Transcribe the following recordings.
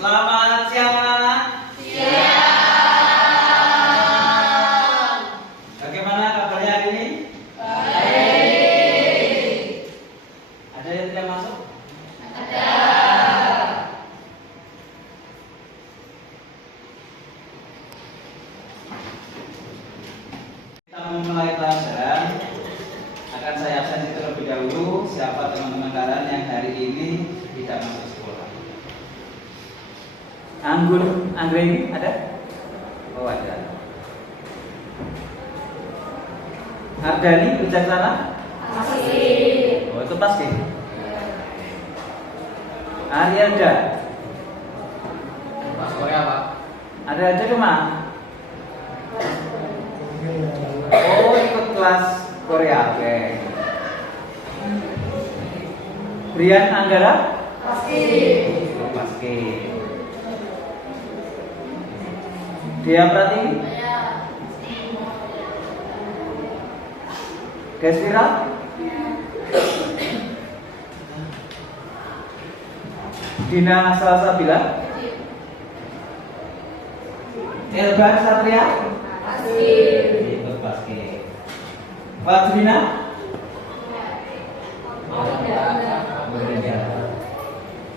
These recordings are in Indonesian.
Selamat siang anak-anak. Siang. Bagaimana kabarnya hari ini? Baik. Ada yang tidak masuk? Ada. Kita memulai pelajaran. Akan saya absen terlebih dahulu siapa teman-teman kalian yang hari ini tidak masuk sekolah. Anggreni ada? Oh ada. Ardani Wijaksana? Masih. Oh itu pasti. Ariada? Mas Korea Pak. Ada aja cuma? Oh ikut kelas Korea, oke. Brian Anggara? Pasti. Ikut basket. Dia Pratiwi? Saya. Desvira? Dina Salsabila? Elban Satria? Pasti. Ikut basket. Fadrina? Mau tidak?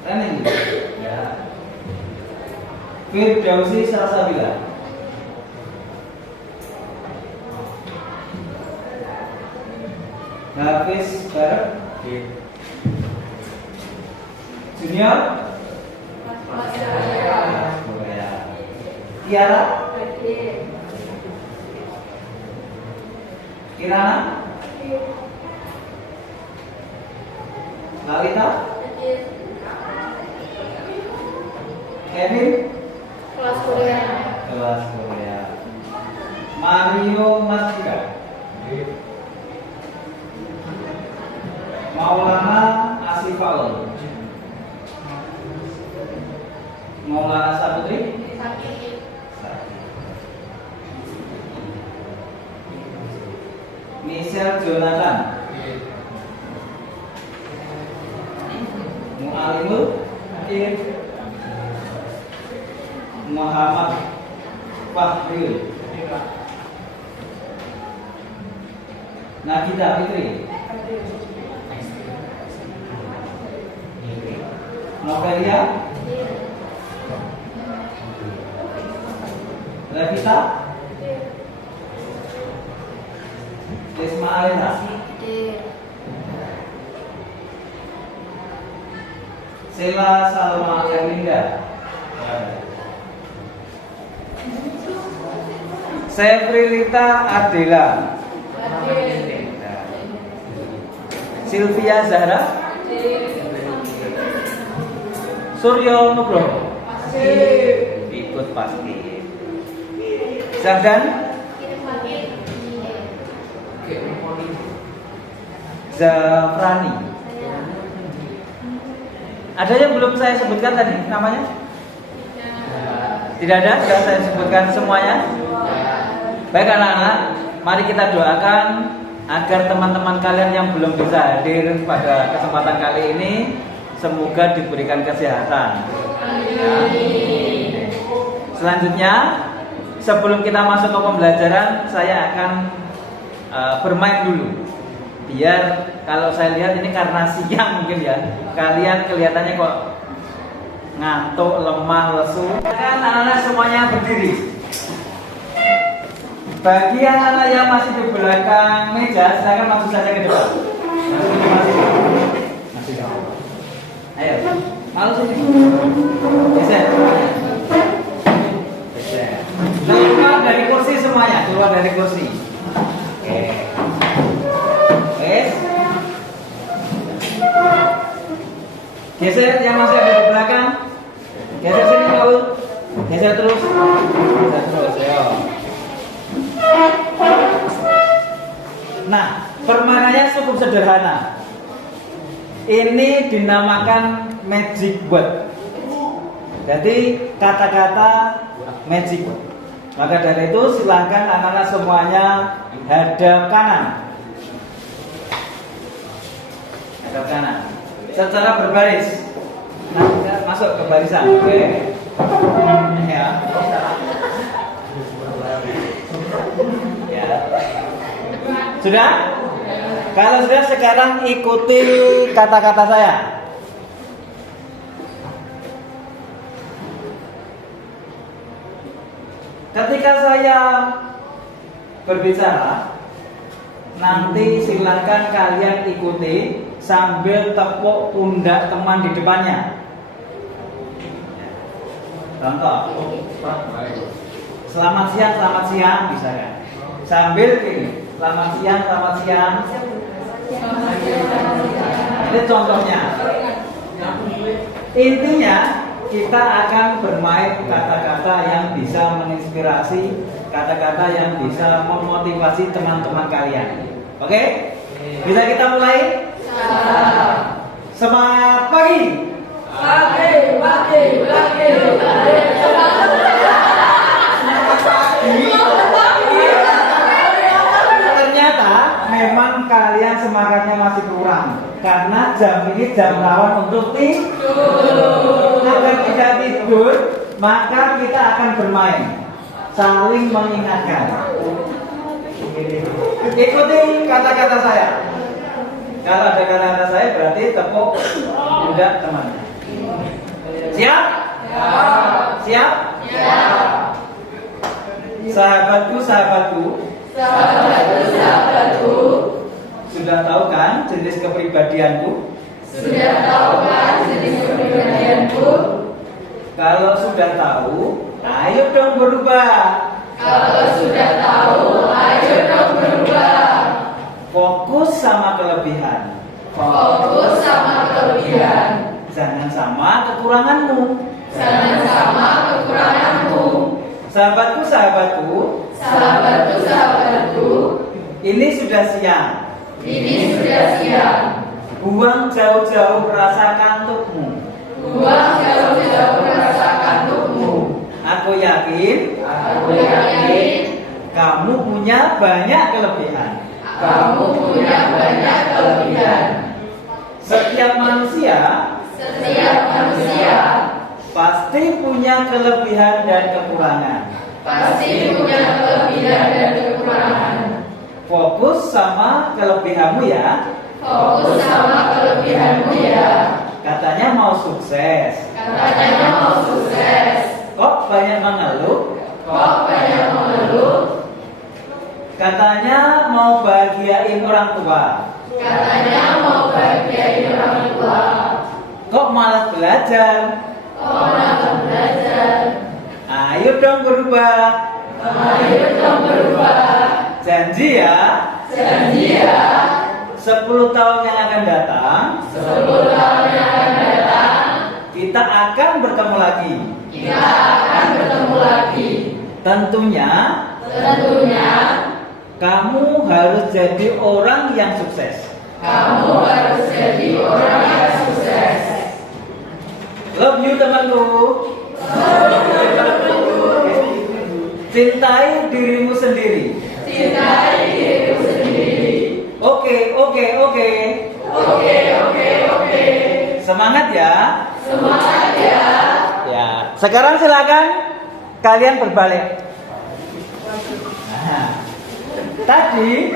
Running? Ya. Firdausi Salsabila? Hafiz Barat? Junior? Korea. Tiara? Kirana? Lalita? Kevin? Kelas Korea. Kelas Korea. Mario Masika? Maulana Asifaul? Maulana Saputri? Sakit. Michelle Jonathan? Mu'alimul? Muhammad Fahril? Nagita Fitri? Novelia? Levita? Isma Alena? Sela Salma Erlinda? Sevrilita Adela? Sylvia Zahra? Suryo Nugroho? Ikut pasti. Zahdan? Zafrani? Ada yang belum saya sebutkan tadi namanya? Tidak ada? Sudah saya sebutkan semuanya? Baik anak-anak, mari kita doakan agar teman-teman kalian yang belum bisa hadir pada kesempatan kali ini semoga diberikan kesehatan. Ya. Selanjutnya, sebelum kita masuk ke pembelajaran, saya akan bermain dulu. Biar kalau saya lihat ini karena siang mungkin ya, kalian kelihatannya kok ngantuk, lemah, lesu. Kan anak-anak semuanya berdiri. Bagi anak-anak yang masih di belakang meja, silakan maju saja ke depan. Masih jauh. Ayo, malu sini. Geser. Geser. Keluar dari kursi semuanya, keluar dari kursi. Oke. Wes. Geser yang masih ada di belakang. Geser sini Paul. Geser terus. Geser terus, ayo. Nah, permainannya cukup sederhana. Ini dinamakan magic word. Jadi kata-kata magic word. Maka dari itu silakan anak-anak semuanya hadap kanan. Hadap kanan. Secara berbaris. Nah, masuk ke barisan. Oke. Ya. Ya. Sudah? Kalau sudah, sekarang ikuti kata-kata saya. Ketika saya berbicara, nanti silakan kalian ikuti sambil tepuk pundak teman di depannya. Contoh, selamat siang bisa kan? Sambil ini, selamat siang. Ini contohnya. Intinya kita akan bermain kata-kata yang bisa menginspirasi, kata-kata yang bisa memotivasi teman-teman kalian. Oke? Bisa kita mulai? Semangat pagi. Ternyata memang kalian semangatnya masih kurang karena jam ini jam rawan untuk tidur. Agar tidak tidur, maka kita akan bermain, saling mengingatkan. Ikuti kata-kata saya. Kalau ada kata-kata saya berarti tepuk pundak temannya. Siap? Siap? Sahabatku. Sudah tahu kan jenis kepribadianku? Kalau sudah tahu, ayo dong berubah. Fokus sama kelebihan. Jangan sama kekuranganmu. Sahabatku. Ini sudah siang. Buang jauh-jauh rasa kantukmu. Aku yakin kamu punya banyak kelebihan. Setiap manusia pasti punya kelebihan dan kekurangan. Fokus sama kelebihanmu ya. Katanya mau sukses. Kok banyak mengeluh? Katanya mau bahagiain orang tua. Kok malas belajar? Ayo dong berubah. Janji ya. 10 tahun yang akan datang, kita akan bertemu lagi. Tentunya kamu harus jadi orang yang sukses. Love you temanku. Cintai dirimu sendiri. Oke. Semangat ya. Ya. Sekarang silakan kalian berbalik. Nah, tadi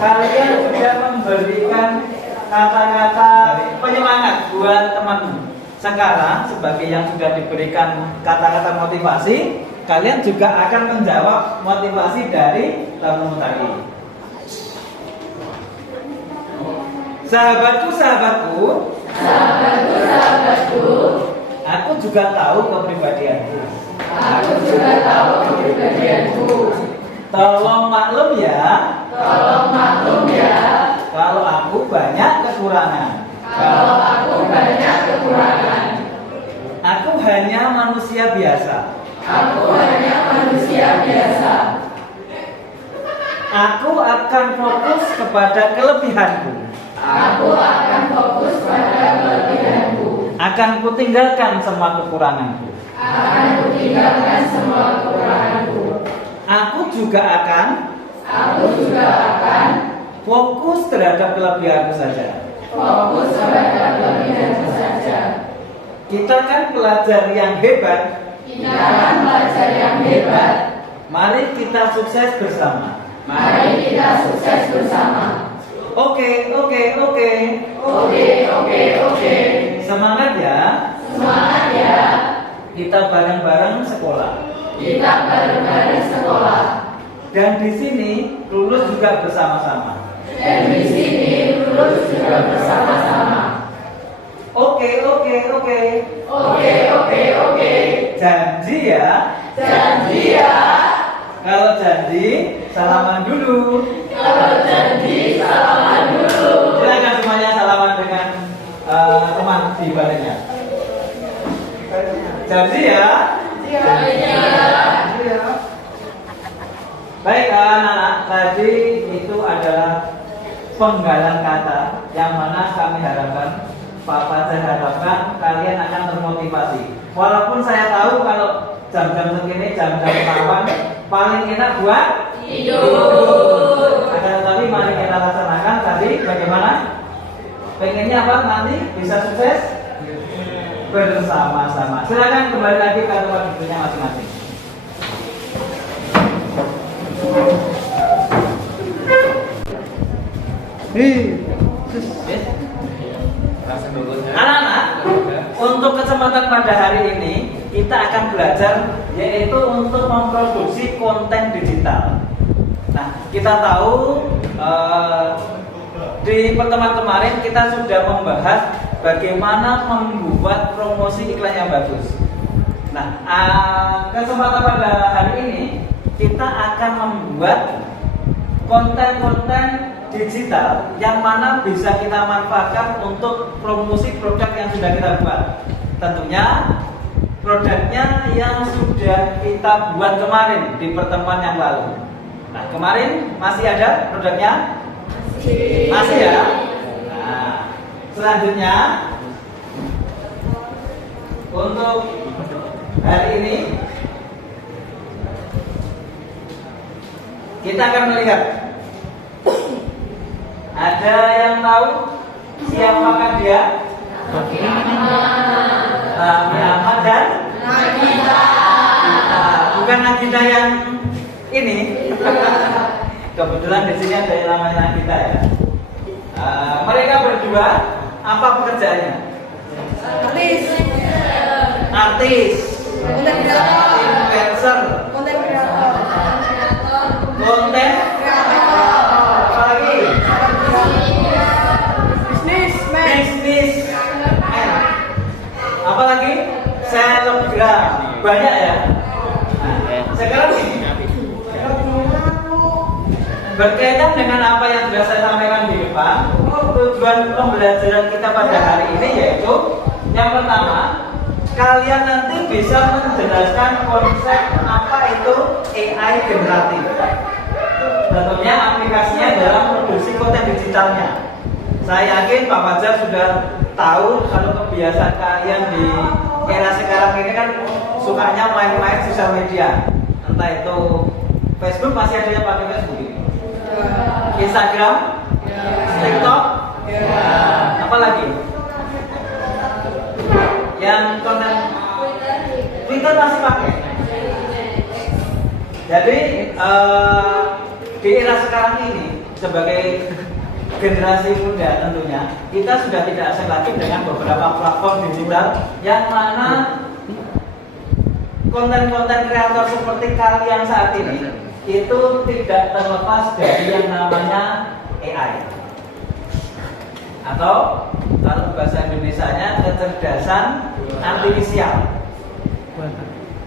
kalian sudah memberikan kata-kata penyemangat buat temanmu. Sekarang sebagai yang sudah diberikan kata-kata motivasi, kalian juga akan menjawab motivasi dari temanmu tadi. Sahabatku, aku juga tahu kepribadianku. Tolong maklum ya. Kalau aku banyak kekurangan. Aku hanya manusia biasa. Aku akan fokus kepada kelebihanku. Akan kutinggalkan semua kekuranganku. Aku juga akan fokus terhadap kelebihanku saja. Kita kan pelajar yang hebat. Kita kan pelajar yang hebat. Mari kita sukses bersama. Mari kita sukses bersama. Oke. Oke. Semangat ya. Semangat ya. Kita bareng-bareng sekolah. Kita bareng-bareng sekolah. Dan di sini lulus juga bersama-sama. Dan di sini lulus juga bersama-sama. Oke. Oke. Janji ya. Janji ya. Kalau janji, salaman dulu. Kalau janji salaman dulu. Silakan semuanya salaman dengan teman di baliknya. Janji ya. Janji ya. Baik anak-anak, tadi itu adalah penggalan kata yang mana kami harapkan, Pak Fajar harapkan kalian akan termotivasi. Walaupun saya tahu kalau jam-jam segini, jam-jam kapan paling enak buat Tidur. akan tetapi mari kita laksanakan tadi bagaimana? Pengennya apa nanti bisa sukses bersama-sama. Silakan kembali lagi ke tempat duduknya masing-masing. Anak-anak, untuk kesempatan pada hari ini kita akan belajar yaitu untuk memproduksi konten digital. Nah, kita tahu di pertemuan kemarin kita sudah membahas bagaimana membuat promosi iklan yang bagus. Nah, kesempatan pada hari ini kita akan membuat konten-konten digital yang mana bisa kita manfaatkan untuk promosi produk yang sudah kita buat. Tentunya produknya yang sudah kita buat kemarin di pertemuan yang lalu. Nah, kemarin masih ada produknya? Masih ya? Nah, selanjutnya untuk hari ini kita akan melihat. Ada yang tahu siapakah dia? Raffi Ahmad dan Nagita. Bukan Nagita yang ini. Kebetulan di sini ada yang namanya Nagita ya. Mereka berdua apa pekerjaannya? Artis, influencer, konten, apa lagi? Bisnis, apa lagi? Selebgram, banyak ya. Nah, sekarang berkaitan dengan apa yang sudah saya sampaikan di depan, tujuan pembelajaran kita pada hari ini yaitu yang pertama, kalian nanti bisa menjelaskan konsep apa itu AI generatif. Tentunya aplikasinya dalam produksi konten digitalnya. Saya yakin Pak Fajar sudah tahu kalau kebiasaan kalian di era sekarang ini kan sukanya main-main sosial media. Entah itu Facebook, masih ada yang pakai Facebook ini? Instagram, TikTok, apa lagi? Yang konten Twitter masih pakai. Jadi di era sekarang ini sebagai generasi muda tentunya kita sudah tidak asing lagi dengan beberapa platform digital yang mana konten-konten kreator seperti kalian saat ini itu tidak terlepas dari yang namanya AI atau kalau bahasa Indonesianya kecerdasan artifisial.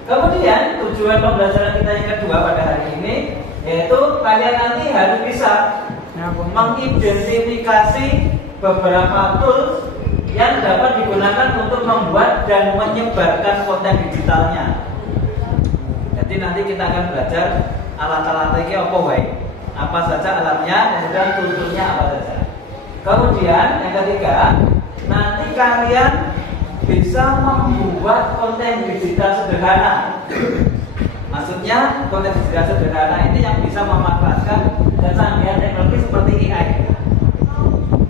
Kemudian tujuan pembelajaran kita yang kedua pada hari ini yaitu kalian nanti harus bisa mengidentifikasi beberapa tools yang dapat digunakan untuk membuat dan menyebarkan konten digitalnya. Jadi nanti kita akan belajar alat-alatnya apa saja alatnya, kemudian toolsnya apa saja. Kemudian yang ketiga, nanti kalian bisa membuat konten digital sederhana. Maksudnya konten digital sederhana ini yang bisa memanfaatkan kecanggihan teknologi seperti AI.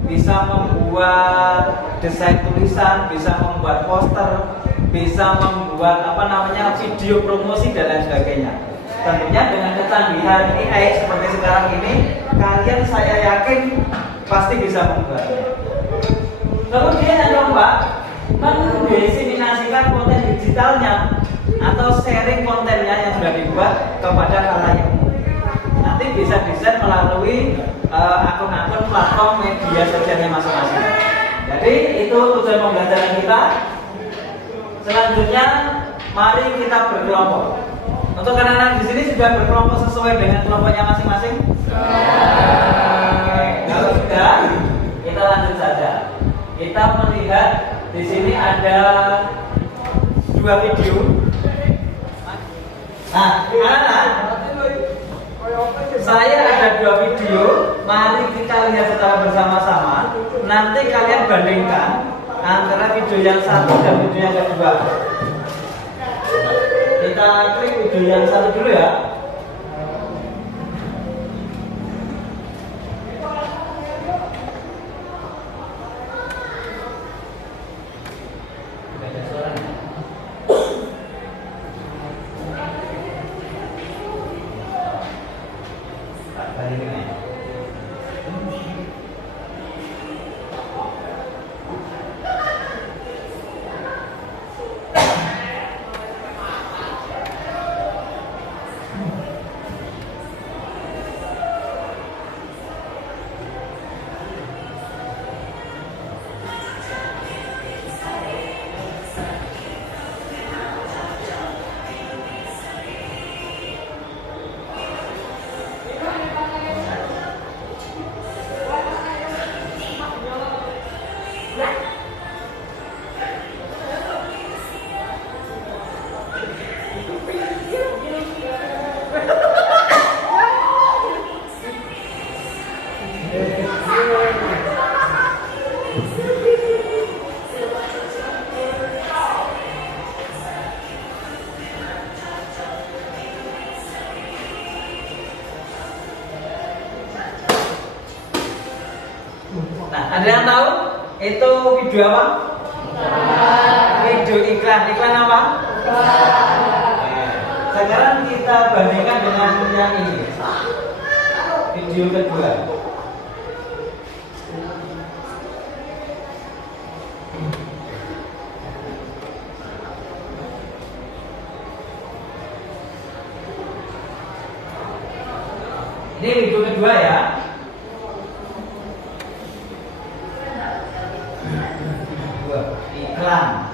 bisa membuat desain tulisan, bisa membuat poster, bisa membuat video promosi dan lain sebagainya. Tentunya dengan kecanggihan AI seperti sekarang ini, kalian saya yakin pasti bisa membuatnya. Kemudian yang keempat, mendiseminasikan konten digitalnya atau sharing kontennya yang sudah dibuat kepada khalayak umum. Nanti bisa desain melalui akun-akun platform media sosialnya masing-masing. Jadi itu tujuan pembelajaran kita. Selanjutnya, mari kita berkelompok. Untuk anak-anak di sini sudah berkelompok sesuai dengan kelompoknya masing-masing. Oke, kalau sudah, kita lanjut saja. Kita melihat di sini ada 2 video. Nah, anak-anak, saya ada 2 video. Mari kita lihat secara bersama-sama. Nanti kalian bandingkan antara video yang satu dan video yang kedua. Kita klik video yang satu dulu ya. Nah, ada yang tahu itu video apa? Video iklan. Iklan apa? Sekarang kita bandingkan dengan yang ini. Video kedua. Ini video kedua ya. Iklan.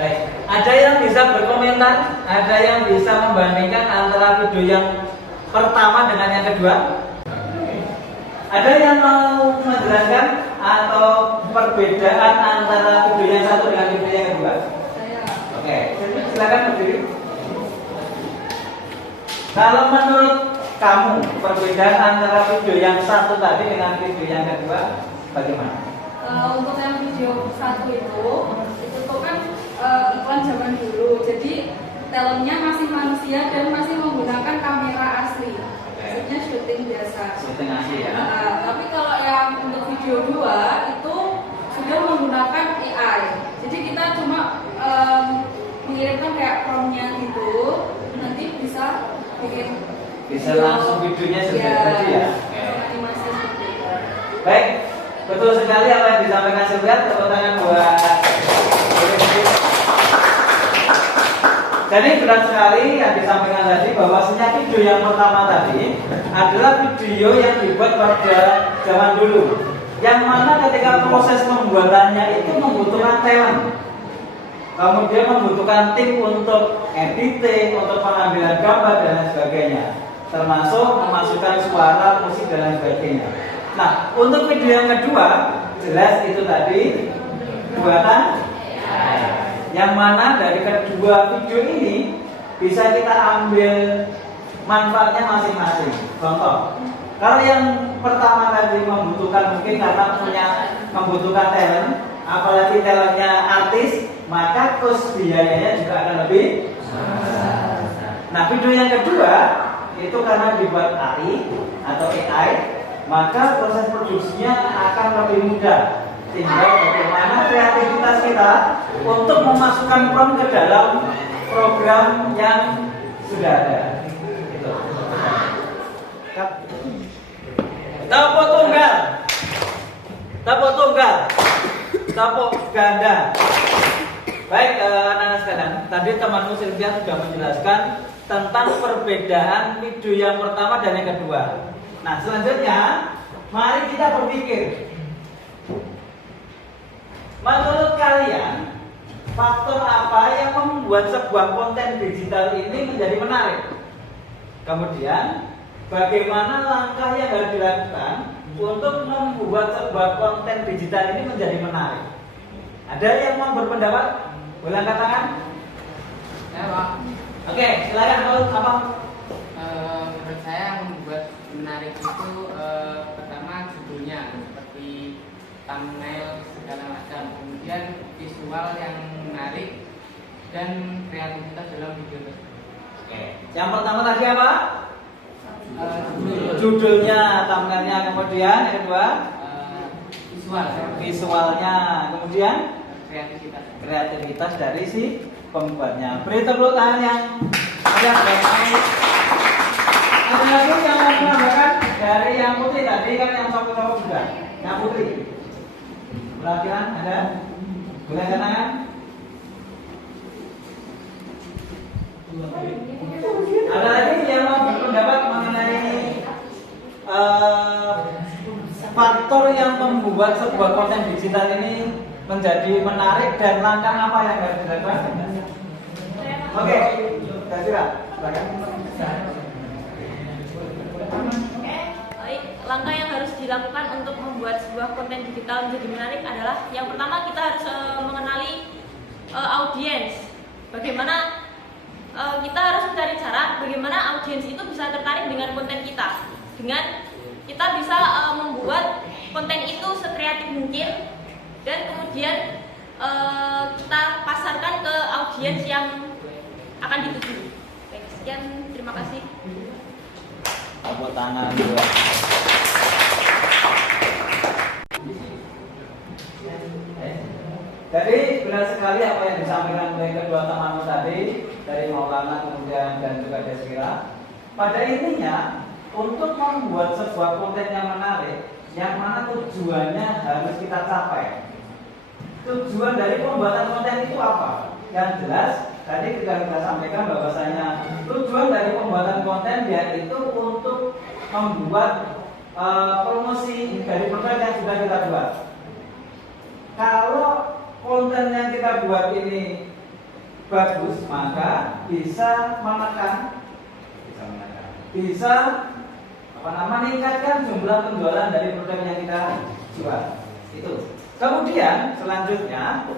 Baik, ada yang bisa berkomentar, ada yang bisa membandingkan antara video yang pertama dengan yang kedua. Ada yang mau menjelaskan atau perbedaan antara video yang satu dengan video yang kedua? Oke, silakan berdiri. Kalau menurut kamu perbedaan antara video yang satu tadi dengan video yang kedua bagaimana? Untuk yang video satu itu tuh kan iklan zaman dulu, jadi talentnya masih manusia dan masih menggunakan kamera asli, maksudnya syuting biasa. Syuting asli ya. Tapi kalau yang untuk video 2 itu sudah menggunakan AI, jadi kita cuma mengirimkan kayak prompt-nya gitu, nanti bisa bikin bisa langsung videonya sudah jadi ya. Animasi seperti itu. Baik, betul sekali apa yang disampaikan Sylvia. Tepuk tangan buat. Jadi benar sekali yang disampaikan tadi bahwasanya video yang pertama tadi adalah video yang dibuat pada zaman dulu, yang mana ketika proses pembuatannya itu membutuhkan talent. kemudian membutuhkan tim untuk editing, untuk pengambilan gambar dan lain sebagainya, termasuk memasukkan suara, musik dan lain sebagainya. Nah, untuk video yang kedua, jelas itu tadi buatan yang mana dari kedua video ini bisa kita ambil manfaatnya masing-masing. Contoh, kalau yang pertama tadi membutuhkan mungkin karena membutuhkan talent, apalagi talentnya artis, maka kos biayanya juga akan lebih. Nah, video yang kedua itu karena dibuat AI atau AI, maka proses produksinya akan lebih mudah. Tinggal bagaimana kreativitas kita untuk memasukkan prompt ke dalam program yang sudah ada. Gitu. Tepuk tunggal, tepuk tunggal, tepuk ganda. Baik, anak-anak sekalian, tadi temanku Sylvia sudah menjelaskan tentang perbedaan video yang pertama dan yang kedua. Nah, selanjutnya mari kita berpikir. Menurut kalian, faktor apa yang membuat sebuah konten digital ini menjadi menarik? Kemudian, bagaimana langkah yang harus dilakukan untuk membuat sebuah konten digital ini menjadi menarik? Ada yang mau berpendapat? Boleh angkat tangan? Ya, Pak. Oke, silakan Paul. Apa? Menurut saya yang membuat menarik itu pertama judulnya seperti thumbnail segala macam, kemudian visual yang menarik dan kreativitas dalam video tersebut. Oke. Yang pertama tadi apa? Judulnya, thumbnailnya, kemudian yang kedua visualnya, kemudian kreativitas dari si pembuatnya. Beri tepuk tangan yang ada baik. Ada lagi yang mau menambahkan dari yang putih tadi kan yang coklat juga. Yang putih. Perhatian ada? Boleh angkat tangan? Ada lagi yang mau berpendapat mengenai faktor yang membuat sebuah konten digital ini menjadi menarik dan langkah apa yang harus dilakukan? Oke, Tasira, silakan. Baik, langkah yang harus dilakukan untuk membuat sebuah konten digital menjadi menarik adalah yang pertama kita harus mengenali audiens. Bagaimana kita harus mencari cara bagaimana audiens itu bisa tertarik dengan konten kita. Dengan kita bisa membuat konten itu sekreatif mungkin dan kemudian kita pasarkan ke audiens yang akan dituju. Baik, sekian, terima kasih. Tepuk tangan dua. Jadi benar sekali apa yang disampaikan oleh kedua temanmu tadi dari Maulana kemudian dan juga Desira. Pada intinya untuk membuat sebuah konten yang menarik, yang mana tujuannya harus kita capai. Tujuan dari pembuatan konten itu apa? Yang jelas tadi kita sampaikan bahwasanya tujuan dari pembuatan konten yaitu untuk membuat promosi dari produk yang sudah kita buat. Kalau konten yang kita buat ini bagus, maka bisa meningkatkan jumlah penjualan dari produk yang kita jual. Itu. Kemudian selanjutnya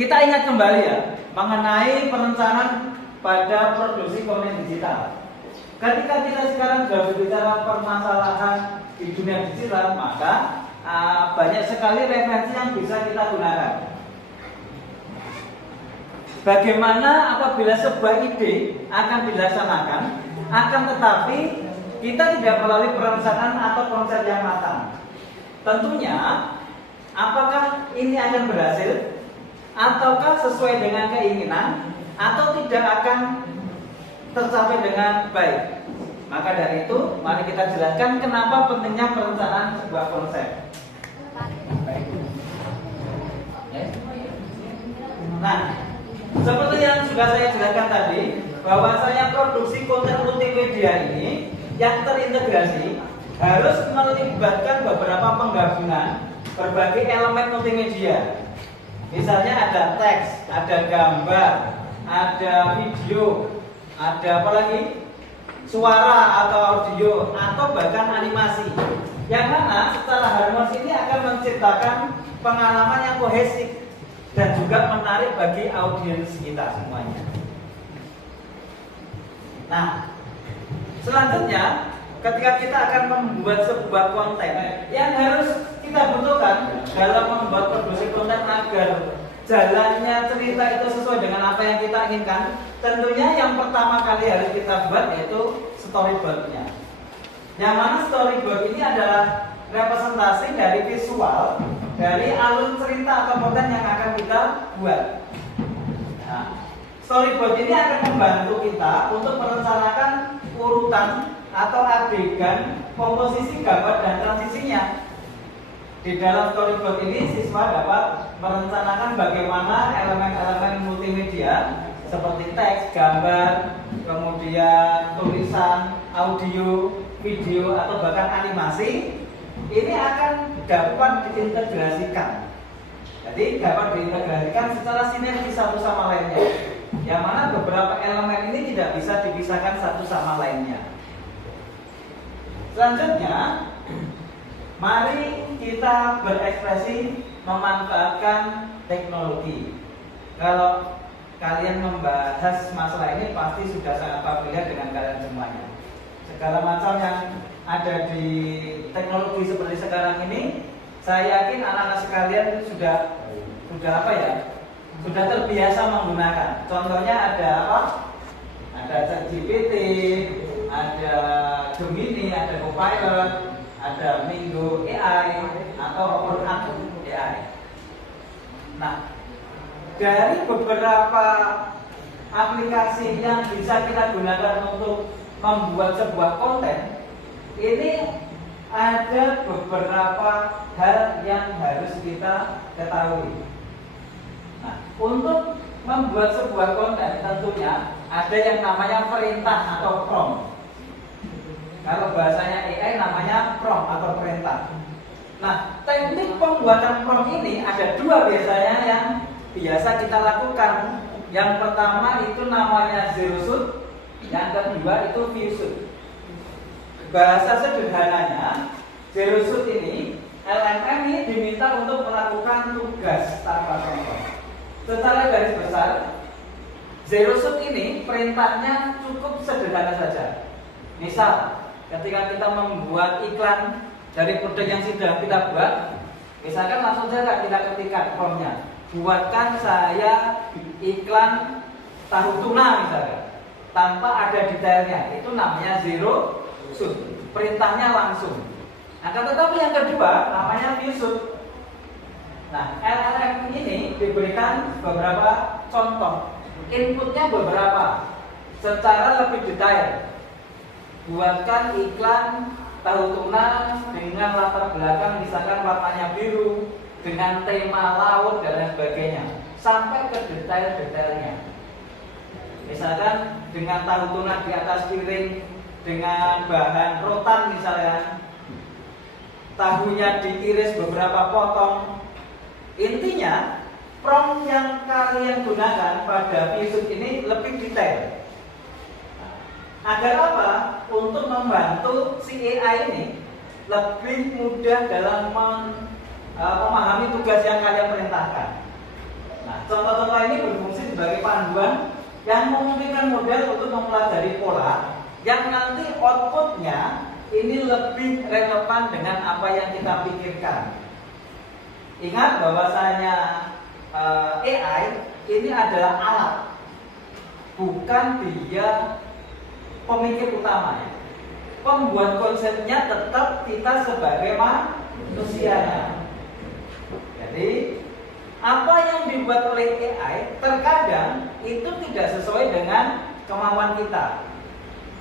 kita ingat kembali ya mengenai perencanaan pada produksi konten digital. Ketika kita sekarang sudah berbicara permasalahan di dunia digital, maka banyak sekali referensi yang bisa kita gunakan. Bagaimana apabila sebuah ide akan dilaksanakan, akan tetapi kita tidak melalui perencanaan atau konsep yang matang. Tentunya, apakah ini akan berhasil, ataukah sesuai dengan keinginan, atau tidak akan tercapai dengan baik. Maka dari itu, mari kita jelaskan kenapa pentingnya perencanaan sebuah konsep. Nah, seperti yang sudah saya jelaskan tadi, bahwasanya produksi konten multimedia ini yang terintegrasi harus melibatkan beberapa penggabungan berbagai elemen multimedia. Misalnya ada teks, ada gambar, ada video, ada apa lagi? Suara atau audio atau bahkan animasi. Yang mana secara harmonis ini akan menciptakan pengalaman yang kohesif dan juga menarik bagi audiens kita semuanya. Nah, selanjutnya ketika kita akan membuat sebuah konten yang harus kita butuhkan dalam membuat produksi konten agar jalannya cerita itu sesuai dengan apa yang kita inginkan, tentunya yang pertama kali harus kita buat yaitu storyboardnya. Yang mana storyboard ini adalah representasi dari visual dari alur cerita atau konten yang akan kita buat. Nah, storyboard ini akan membantu kita untuk merencanakan urutan atau adegan, komposisi gambar dan transisinya. Di dalam storyboard ini siswa dapat merencanakan bagaimana elemen-elemen multimedia seperti teks, gambar, kemudian tulisan, audio, video atau bahkan animasi ini akan dapat diintegrasikan. Jadi dapat diintegrasikan secara sinergi satu sama lainnya. Yang mana beberapa elemen ini tidak bisa dipisahkan satu sama lainnya. Selanjutnya, mari kita berekspresi memanfaatkan teknologi. Kalau kalian membahas masalah ini pasti sudah sangat familiar dengan kalian semuanya. Segala macam yang ada di teknologi seperti sekarang ini, saya yakin anak-anak sekalian sudah apa ya? Sudah terbiasa menggunakan. Contohnya ada apa? Ada ChatGPT, ada Gemini, ada Copilot, ada Minggu AI atau OpenAI AI. Nah, dari beberapa aplikasi yang bisa kita gunakan untuk membuat sebuah konten, ini ada beberapa hal yang harus kita ketahui. Nah, untuk membuat sebuah konten tentunya ada yang namanya perintah atau prompt. Kalau bahasanya AI namanya prompt atau perintah. Nah, teknik pembuatan prompt ini ada dua biasanya yang biasa kita lakukan. Yang pertama itu namanya zero shoot, yang kedua itu view shoot. Bahasa sederhananya, zero shoot ini LMM ini diminta untuk melakukan tugas tanpa contoh. Secara garis besar, zero shoot ini perintahnya cukup sederhana saja. Misal, ketika kita membuat iklan dari produk yang sudah kita buat, misalkan langsung saja kita ketikkan promptnya, buatkan saya iklan tahu tuna misalkan, tanpa ada detailnya, itu namanya zero shoot, perintahnya langsung. Nah, tetapi yang kedua namanya view shoot. Nah, LLM ini diberikan beberapa contoh, inputnya beberapa, secara lebih detail. Buatkan iklan tahu tuna dengan latar belakang misalkan warnanya biru, dengan tema laut dan lain sebagainya, sampai ke detail-detailnya. Misalkan dengan tahu tuna di atas piring dengan bahan rotan misalnya, tahunya diiris beberapa potong. Intinya prompt yang kalian gunakan pada view shoot ini lebih detail. Agar apa? Untuk membantu si AI ini lebih mudah dalam memahami tugas yang kalian perintahkan. Nah, contoh-contoh ini berfungsi sebagai panduan yang memungkinkan model untuk mempelajari pola yang nanti outputnya ini lebih relevan dengan apa yang kita pikirkan. Ingat bahwasanya AI ini adalah alat, bukan dia pemikir utamanya. Pembuat konsepnya tetap kita sebagai manusianya. Jadi apa yang dibuat oleh AI terkadang itu tidak sesuai dengan kemauan kita.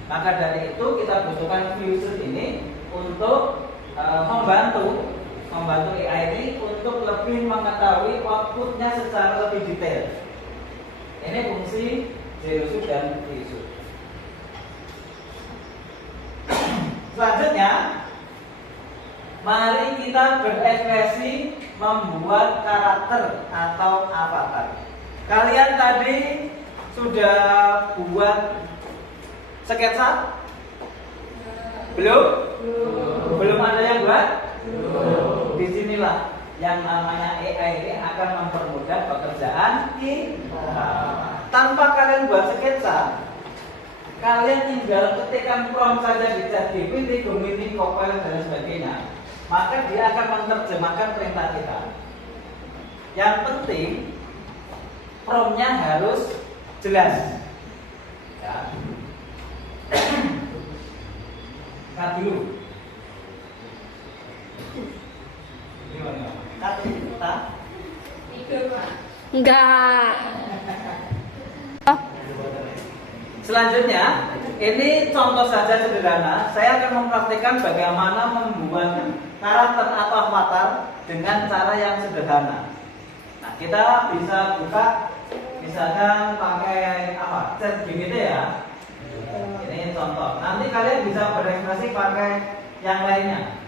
Maka dari itu kita butuhkan view shoot ini untuk membantu AI ini untuk lebih mengetahui outputnya secara lebih detail. Ini fungsi zero shoot dan view shoot. Selanjutnya, mari kita berekspresi membuat karakter atau avatar. Kalian tadi sudah buat sketsa? Belum? Belum ada yang buat? Disinilah yang namanya AI ini akan mempermudah pekerjaan kita. Tanpa kalian buat sketsa, kalian tinggal ketikkan prompt saja di ChatGPT, Gemini, Copilot dan sebagainya, maka dia akan menerjemahkan perintah kita. Yang penting promptnya harus jelas. Ya. Cut dulu. Gimana? Cut kita. Enggak. Selanjutnya, ini contoh saja sederhana. Saya akan mempraktikkan bagaimana membuat karakter atau avatar dengan cara yang sederhana. Nah, kita bisa buka, misalkan pakai apa? ChatGPT ya. Ini contoh. Nanti kalian bisa berekspresi pakai yang lainnya.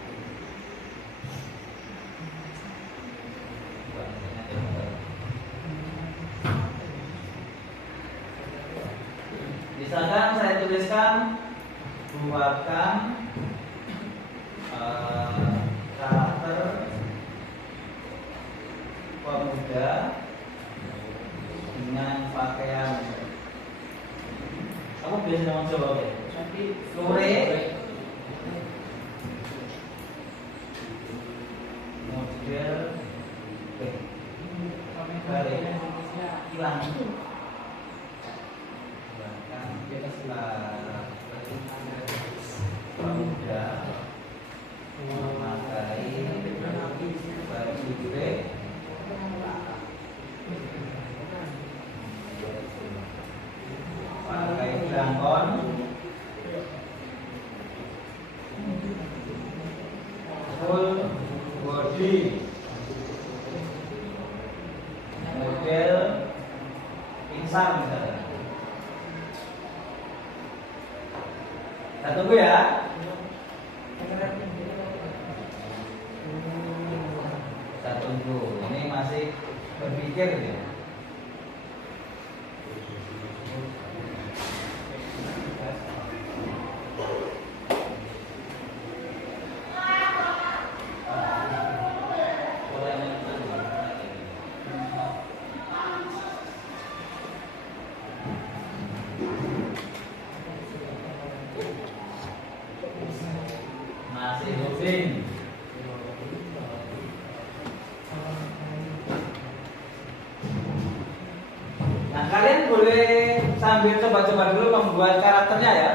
Misalkan saya tuliskan buatkan karakter pemuda dengan pakaian. Kamu biasa ngomong coba deh. Sore model balik hilang. Pemuda memakai baju grey pakai jangkon full body model pingsan misalnya. Kita tunggu ya. Kita tunggu. Ini masih berpikir ya. Masih loading. Nah, kalian boleh sambil coba-coba dulu membuat karakternya ya.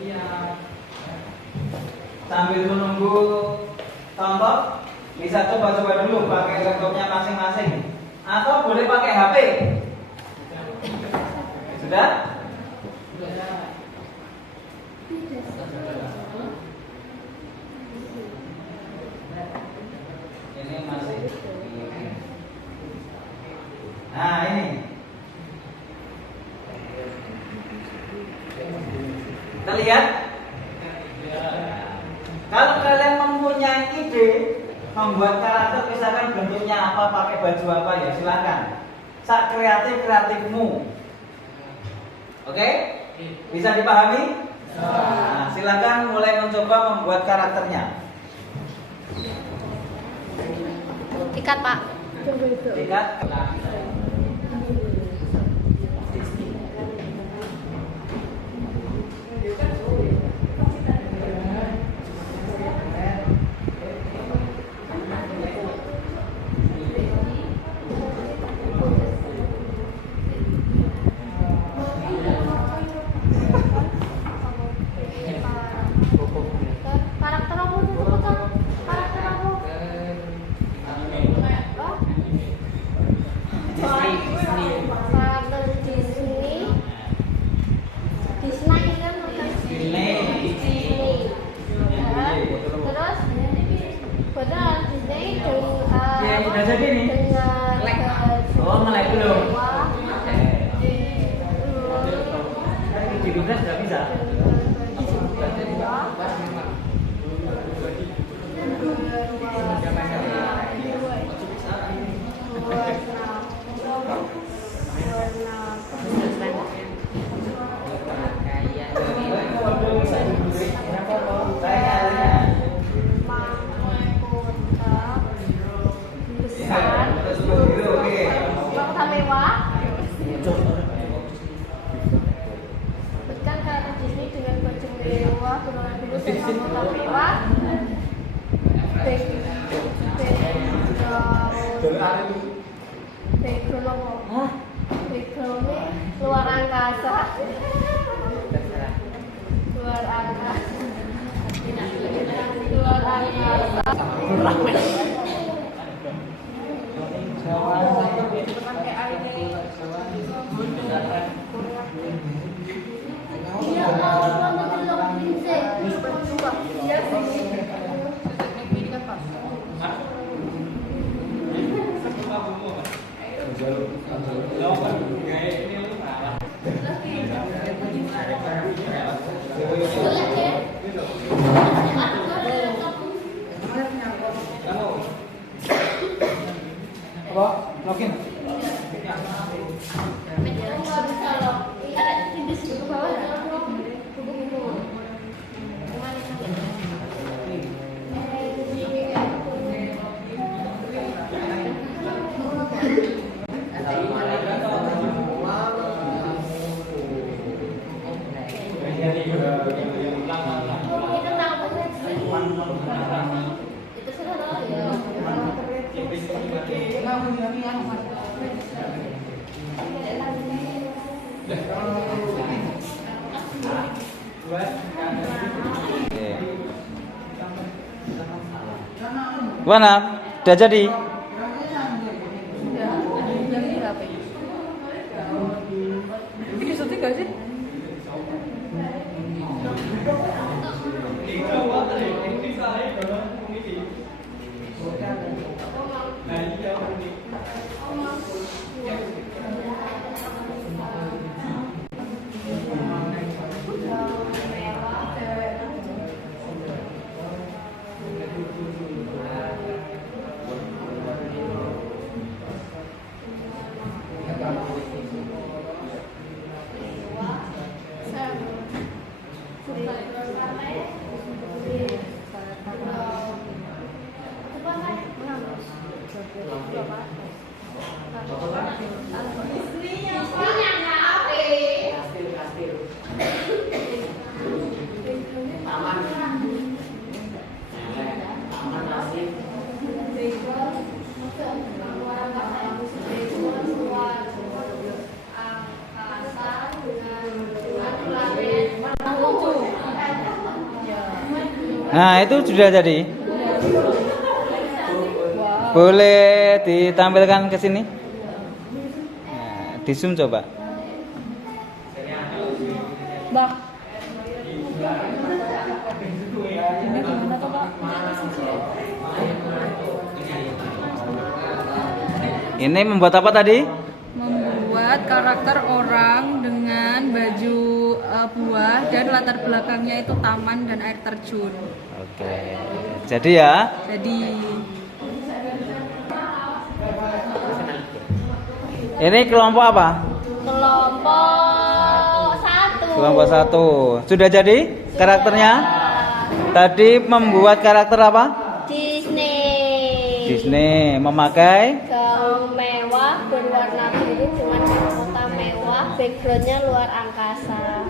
Iya. Sambil menunggu contoh, bisa coba-coba dulu pakai laptopnya masing-masing, atau boleh pakai HP. Sudah? Ini masih. Nah, ini. Kita lihat. Kalau kalian mempunyai ide membuat karakter, misalkan bentuknya apa, pakai baju apa ya, silakan. Sak kreatifmu. Oke? Bisa dipahami? Nah, silakan mulai mencoba membuat karakternya. Ikat, Pak. Ikat. Karakter apa tuh, Kak? Karakter apa? Karakter Disney. Disney kan bukan Disney. Terus benar Disney Ya, sudah jadi nih. dengan Oh, nge-lag belum? Wah. Di Google nggak bisa. berulang dulu dengan motor mewah. Backgroundnya luar angkasa. Luar angkasa. Luar angkasa. Iya, Login. Gimana? Udah jadi? Ini syuting gak sih? Nah, itu sudah jadi. Boleh ditampilkan ke sini. Nah, di zoom coba. Mbak. Ini membuat apa tadi? Membuat karakter orang dengan baju buah dan latar belakangnya itu taman dan air terjun. Oke. Jadi ya. Jadi Ini kelompok apa? Kelompok 1. Kelompok 1. Sudah jadi karakternya? Tadi membuat karakter apa? Disney. Disney. Memakai Gaun mewah berwarna biru dengan mahkota mewah, backgroundnya luar angkasa.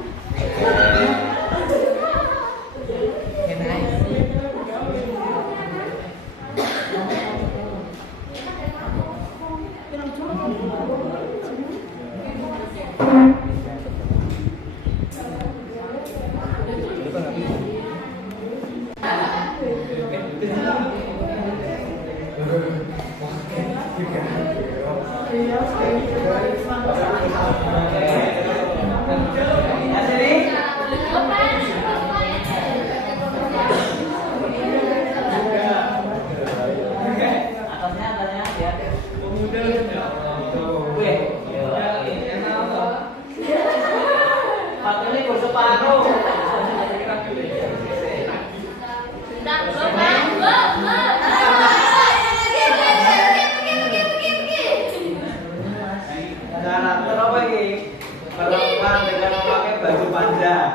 karakter apa ini? Perempuan dengan memakai baju panjang.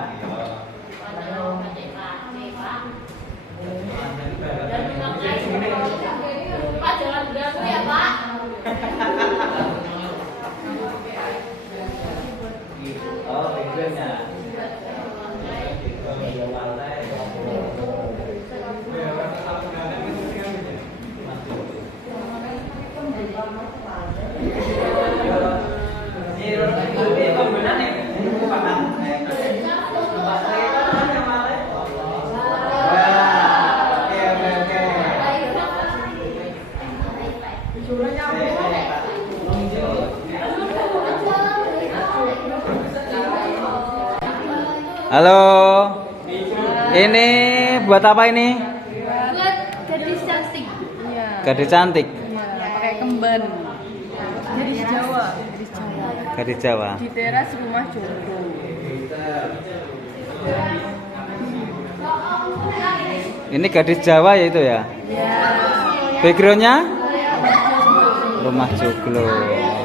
Pak jangan berantem ya Pak. Oh, backgroundnya. Background dia pantai. Halo. Ini buat apa ini? Buat gadis cantik. Gadis cantik. Pakai kemben. Gadis Jawa. Gadis Jawa. Di teras rumah jomblo. Ini gadis Jawa ya itu ya? Backgroundnya? Rumah joglo. Oke.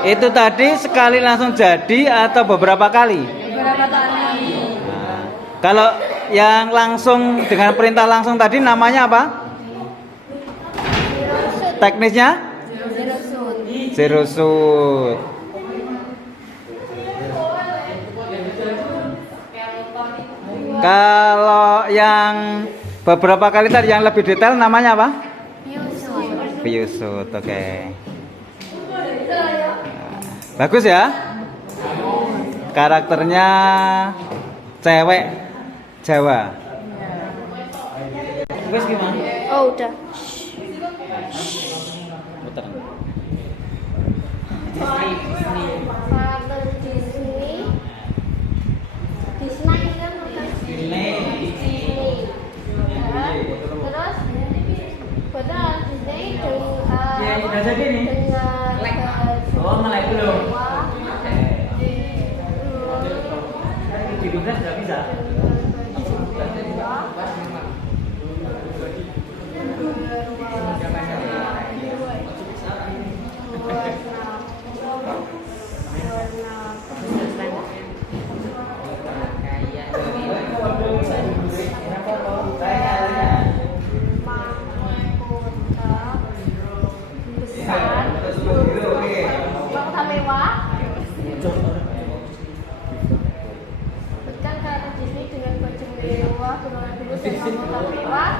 Itu tadi sekali langsung jadi atau beberapa kali? Beberapa kali. Nah, kalau yang langsung dengan perintah langsung tadi namanya apa? Teknisnya? Zero shoot. Kalau yang beberapa kali tadi yang lebih detail namanya apa? View shoot. Oke. Bagus ya? Karakternya cewek Jawa. Terus gimana? Oh, udah. Muter. Karakter Disney. Disney kan bukan Disney. Ya. Terus betul Disney Ya, udah jadi nih. Oh, melek belum? Di Google nggak bisa. Bangsa mewah. Kan karakter Disney dengan baju mewah, berwarna biru dan mahkota mewah.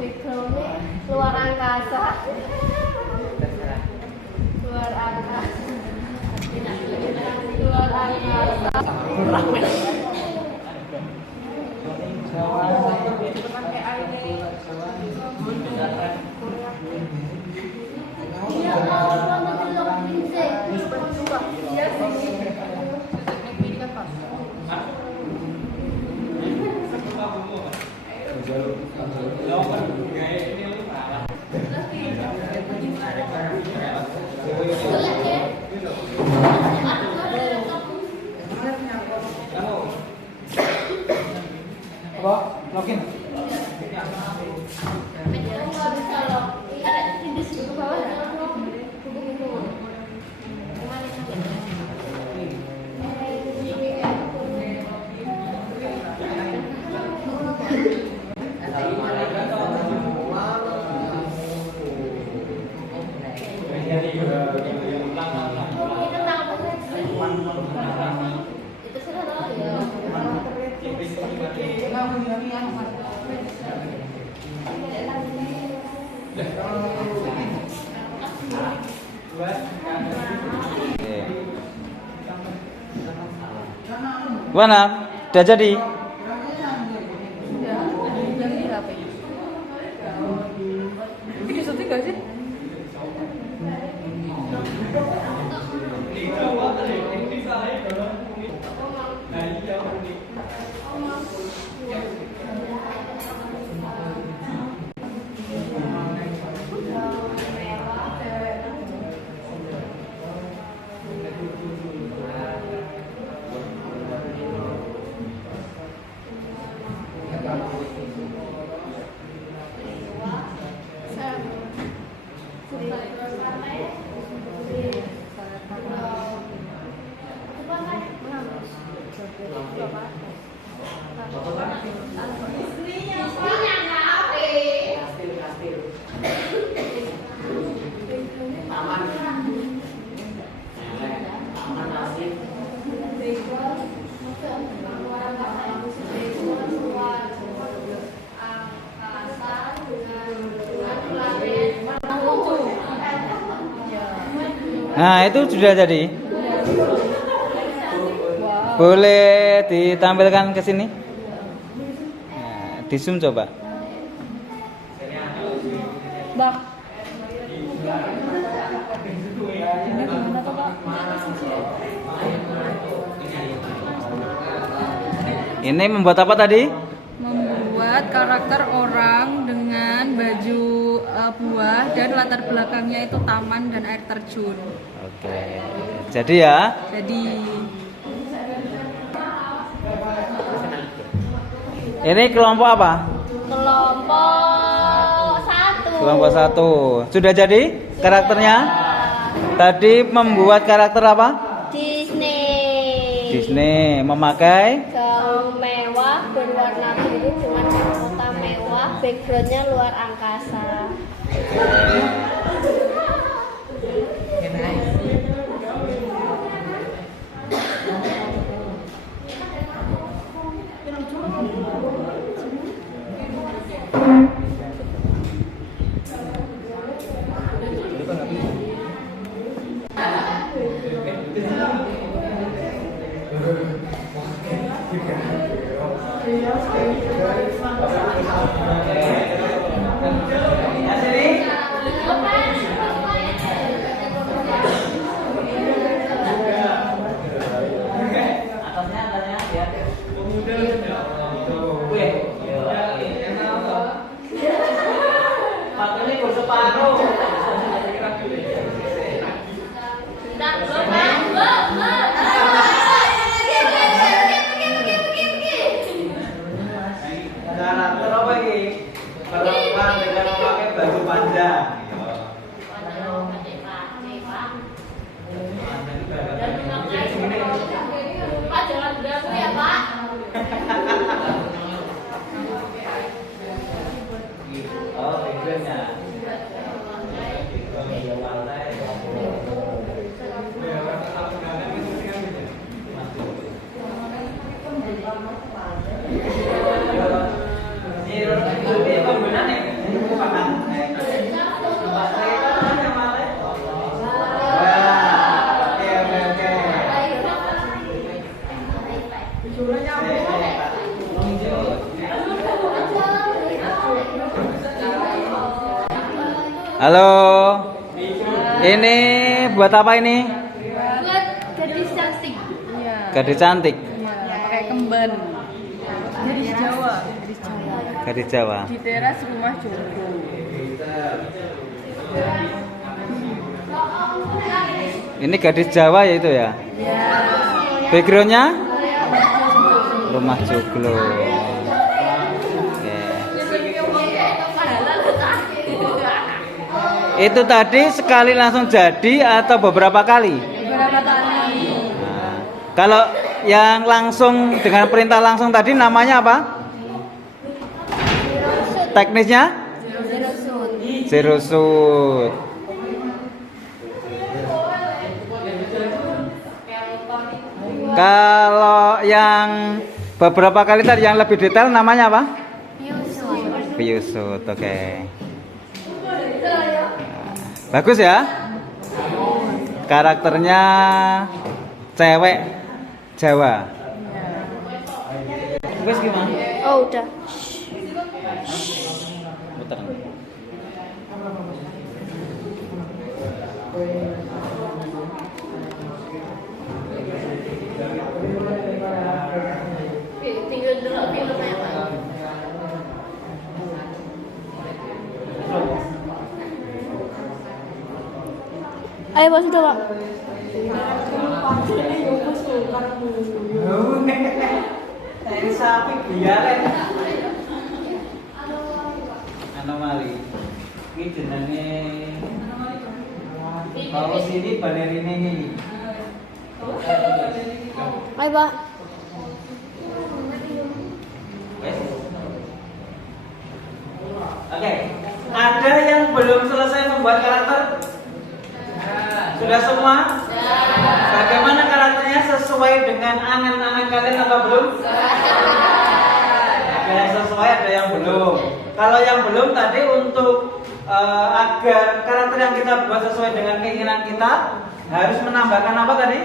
Backgroundnya luar angkasa. Luar angkasa. Luar angkasa. Iya, Apa? Login. Gimana? Udah jadi? Ini syuting gak sih? Nah, itu sudah jadi. Boleh ditampilkan ke sini. Nah, Di zoom coba. Bak. Ini gimana tuh, Pak? Ini membuat apa tadi? Membuat karakter orang dengan baju buah dan latar belakangnya itu taman dan air terjun. Oke. Jadi ya, Jadi ini kelompok apa? Kelompok 1. Kelompok 1. Sudah jadi karakternya? Tadi membuat karakter apa? Disney. Disney. Memakai Gaun mewah berwarna biru dengan mahkota mewah, backgroundnya luar angkasa. karakter apa ini? Perempuan dengan memakai baju panjang. Pak jangan ganggu ya Pak. Oh, backgroundnya. Halo, ini buat apa ini? Buat gadis cantik. iya. Gadis cantik, Iya, pakai kemben. Gadis Jawa. gadis Jawa. Di teras rumah Joko. Ini gadis Jawa ya itu ya? Iya. Backgroundnya? Rumah joglo. Oke. Itu tadi sekali langsung jadi atau beberapa kali? Beberapa kali. Nah, kalau yang langsung dengan perintah langsung tadi namanya apa? Teknisnya? Zero shoot. Kalau yang beberapa kali tadi yang lebih detail namanya apa? View shoot. Oke. Nah, bagus ya. Karakternya cewek Jawa. Terus gimana? Oh, udah. Muter. Tinggal dulu filmnya Pak. Ayo, Pak, sudah, Pak. Ini sapi biaren. Anomali. Ini jenenge Paus ini balerina ini. Ayo, Pak. Oke, ada yang belum selesai membuat karakter? Sudah semua? Bagaimana karakternya sesuai dengan angan-angan kalian atau belum? Ada yang sesuai, ada yang belum. Kalau yang belum tadi untuk agar karakter yang kita buat sesuai dengan keinginan kita harus menambahkan apa tadi?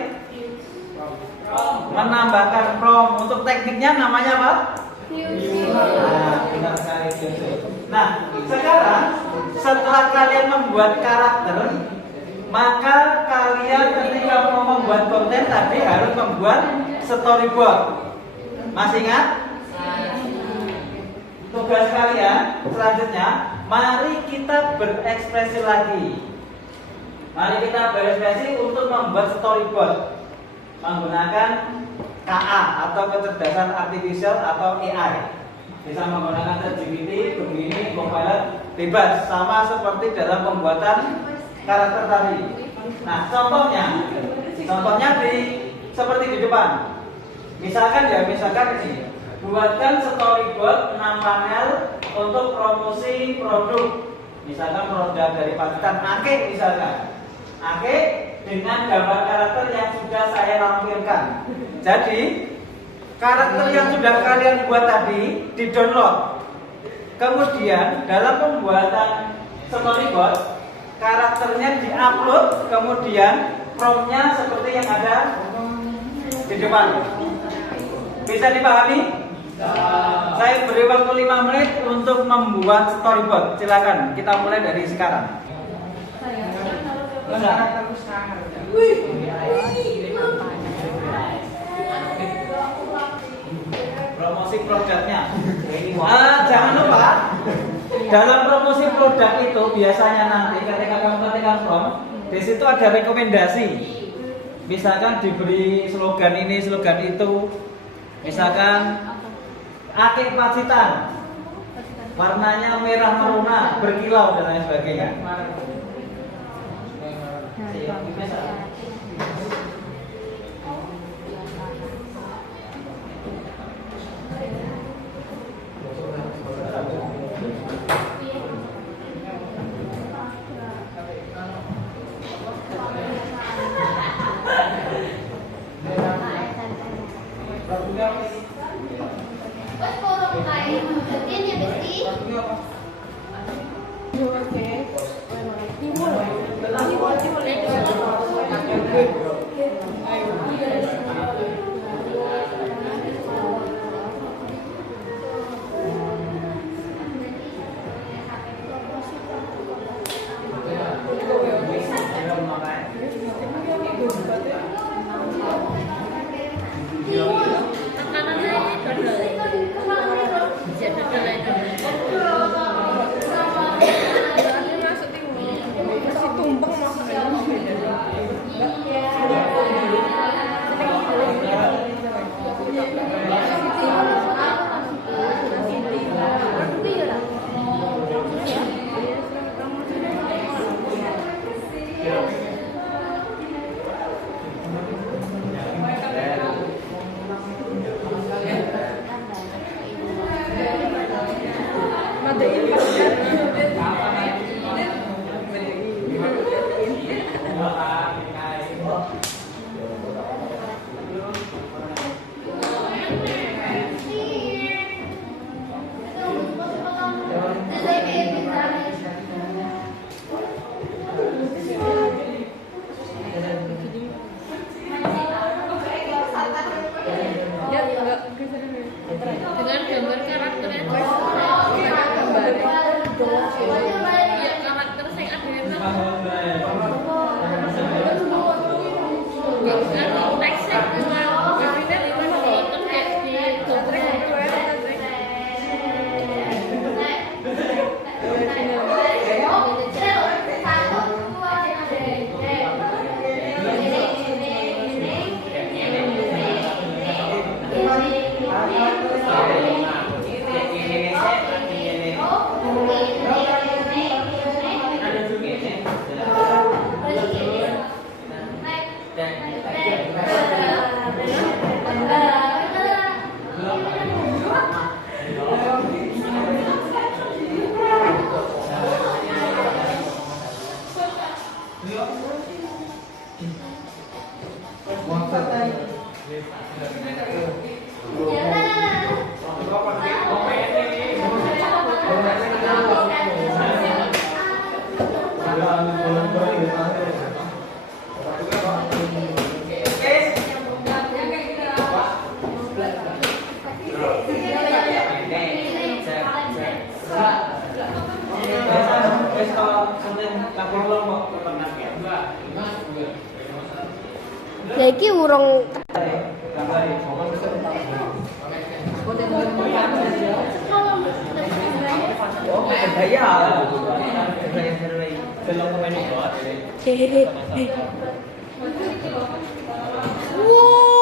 Menambahkan prompt. Untuk tekniknya namanya apa? Nah, benar sekali Yusuf. Nah, sekarang setelah kalian membuat karakter, maka kalian ketika mau membuat konten tadi harus membuat storyboard. Masih ingat? Tugas kalian selanjutnya, mari kita berekspresi lagi. Mari kita berekspresi untuk membuat storyboard menggunakan KA atau kecerdasan artificial atau AI. Bisa menggunakan ChatGPT, Gemini, Copilot, bebas, sama seperti dalam pembuatan karakter tadi. Nah, contohnya seperti di depan. Misalkan ini, buatkan storyboard 6 panel untuk promosi produk. Misalkan produk dari pacitan Ake misalkan. Ake dengan gambar karakter yang sudah saya lampirkan. Jadi karakter yang sudah kalian buat tadi di-download. Kemudian dalam pembuatan storyboard, karakternya di-upload, kemudian promptnya seperti yang ada di depan. Bisa dipahami? Saya beri waktu 5 menit untuk membuat storyboard. Silakan, kita mulai dari sekarang. Promosi produknya. Jangan lupa dalam promosi produk itu biasanya nanti ketika kamu ketikkan prompt, di situ ada rekomendasi. Misalkan diberi slogan ini, slogan itu. Misalkan Ake Pacitan, warnanya merah meruna, berkilau dan lain sebagainya. Ya iki urung Oh, berbahaya. Film komen itu. Wow.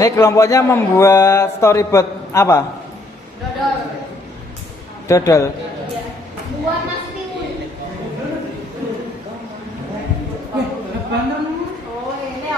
Ini kelompoknya membuat storyboard apa? Dodol. Buat nasi timun. Oh, ini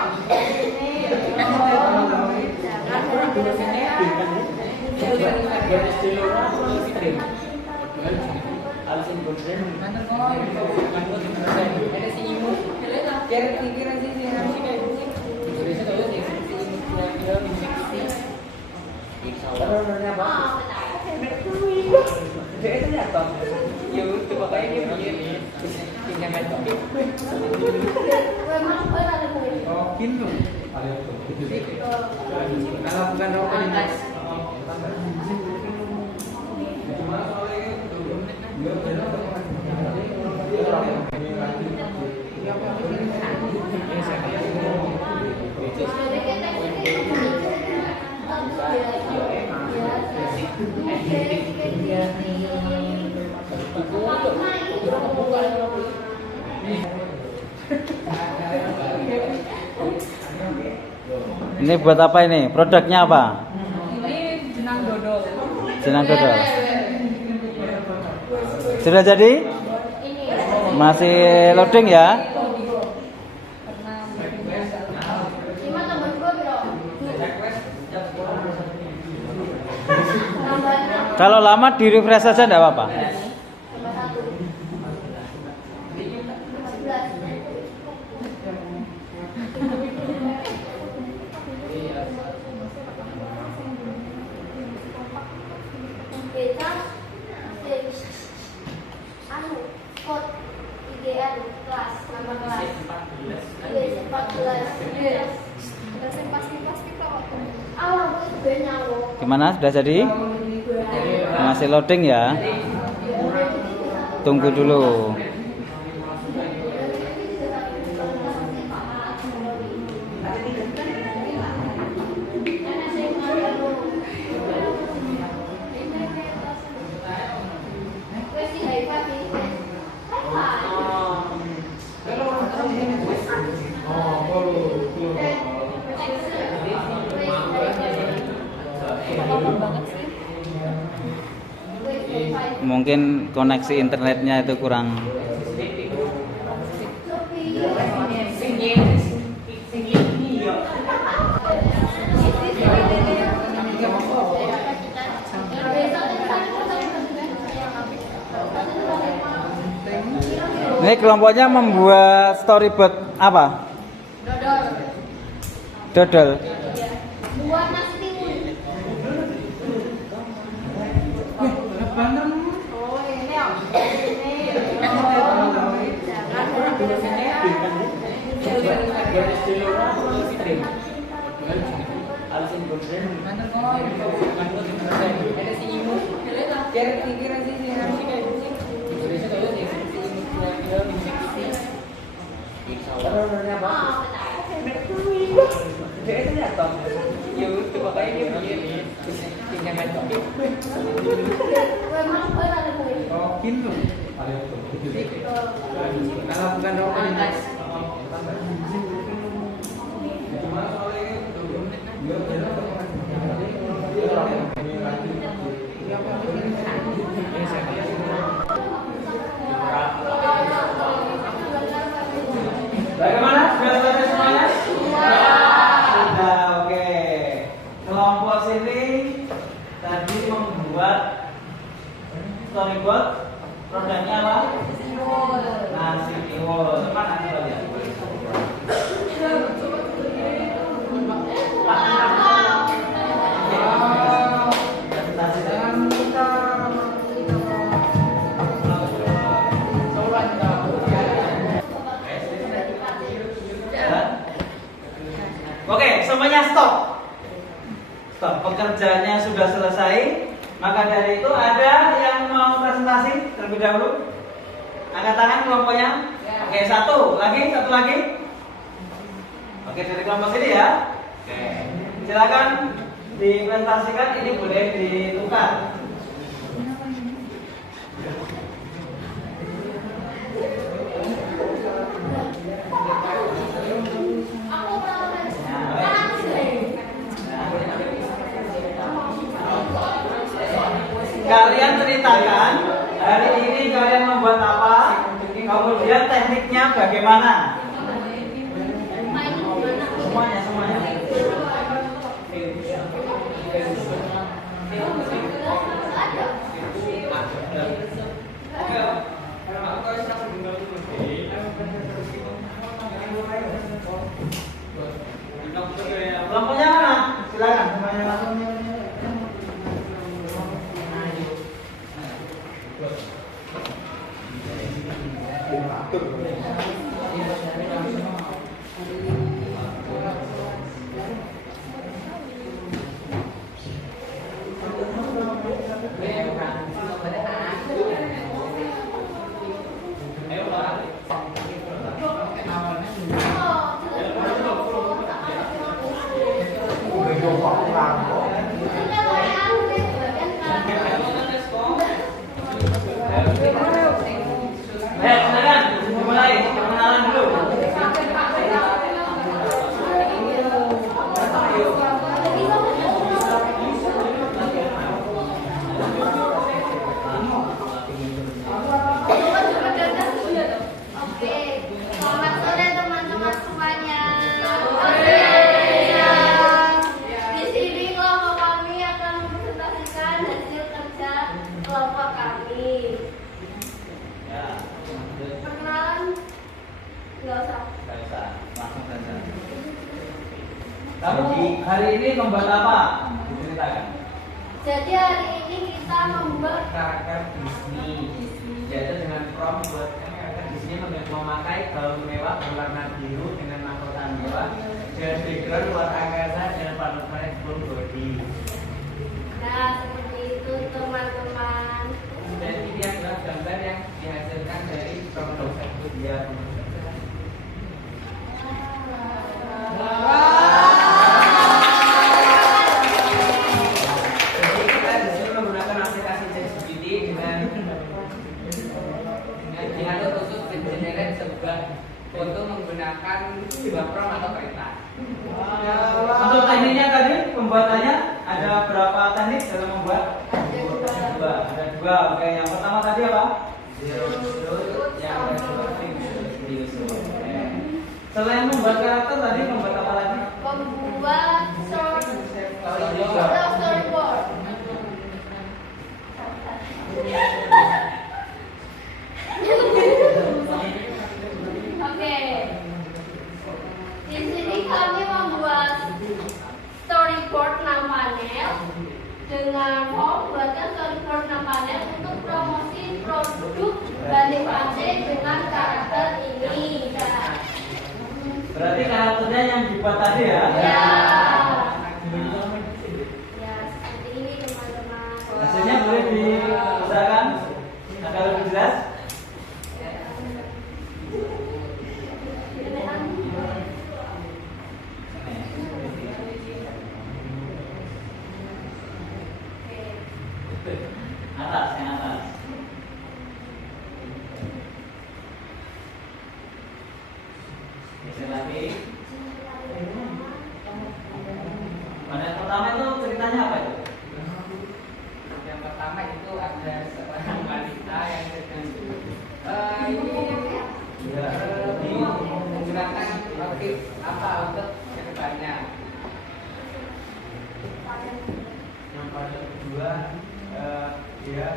Kalau bukan rokok Ini buat apa ini? Produknya apa? Ini jenang dodol. Jenang dodol. Sudah jadi? Masih loading ya? Kalau lama di refresh saja enggak apa-apa. Mana sudah jadi? Masih loading ya. Tunggu dulu. Mungkin koneksi internetnya itu kurang. Ini kelompoknya membuat storyboard apa? Dodol. Buat nasi timun. Kalau bukan rokok Bagaimana? Sudah selesai semuanya? Sudah, oke. Kelompok sini tadi membuat storyboard. Produknya apa? Nasi tiwul. Cepat nanti lihat. Oke, semuanya stop. Stop. Pekerjaannya sudah selesai. Maka dari itu ada yang mau presentasi terlebih dahulu. Angkat tangan kelompoknya. Oke, satu lagi. Oke, dari kelompok sini ya. Oke, silakan dipresentasikan. Ini boleh ditukar. Kalian ceritakan hari ini kalian membuat apa, kemudian tekniknya bagaimana. Semuanya. Kelompoknya mana? Silakan semuanya langsung. Silakan dimulai perkenalan dulu. Selamat sore teman-teman semuanya. Di sini kelompok kami akan mempresentasikan hasil kerja kelompok kami. Perkenalan nggak usah. Langsung saja. Kamu hari ini membuat apa? Diceritakan. Jadi hari ini kita membuat karakter Disney, yaitu dengan prompt buat karakter Disney memakai gaun mewah berwarna biru dengan mahkota mewah dan background luar angkasa dan panutan full body. Nah, seperti itu teman-teman. Dan ini adalah gambar yang dihasilkan dari prom tersebut. Ya. Jadi kita di sini menggunakan aplikasi ChatGPT dengan khusus mengenerate sebuah foto menggunakan sebuah prom atau kereta. untuk tekniknya tadi pembuatannya ada berapa teknik dalam membuat? Dua. Ada dua. Oke, yang pertama tadi apa? Zero shoot. Yang kedua video shoot. Oke. Selain membuat karakter tadi membuat apa lagi? Membuat Storyboard. storyboard. Oke. Di sini kami membuat storyboard 6 panel dengan buatkan storyboard 6 panel untuk promosi produk Balik Pantai dengan karakter ini. Nah, Berarti karakternya yang dibuat tadi ya? ya. Nah, Ya, seperti ini teman-teman. hasilnya boleh diusahakan agar lebih jelas. Atas, yang atas. Geser lagi. Panel pertama itu ceritanya apa itu? Yang pertama itu ada seorang wanita yang sedang ini menggunakan motif apa untuk kedepannya. Yang pada kedua dia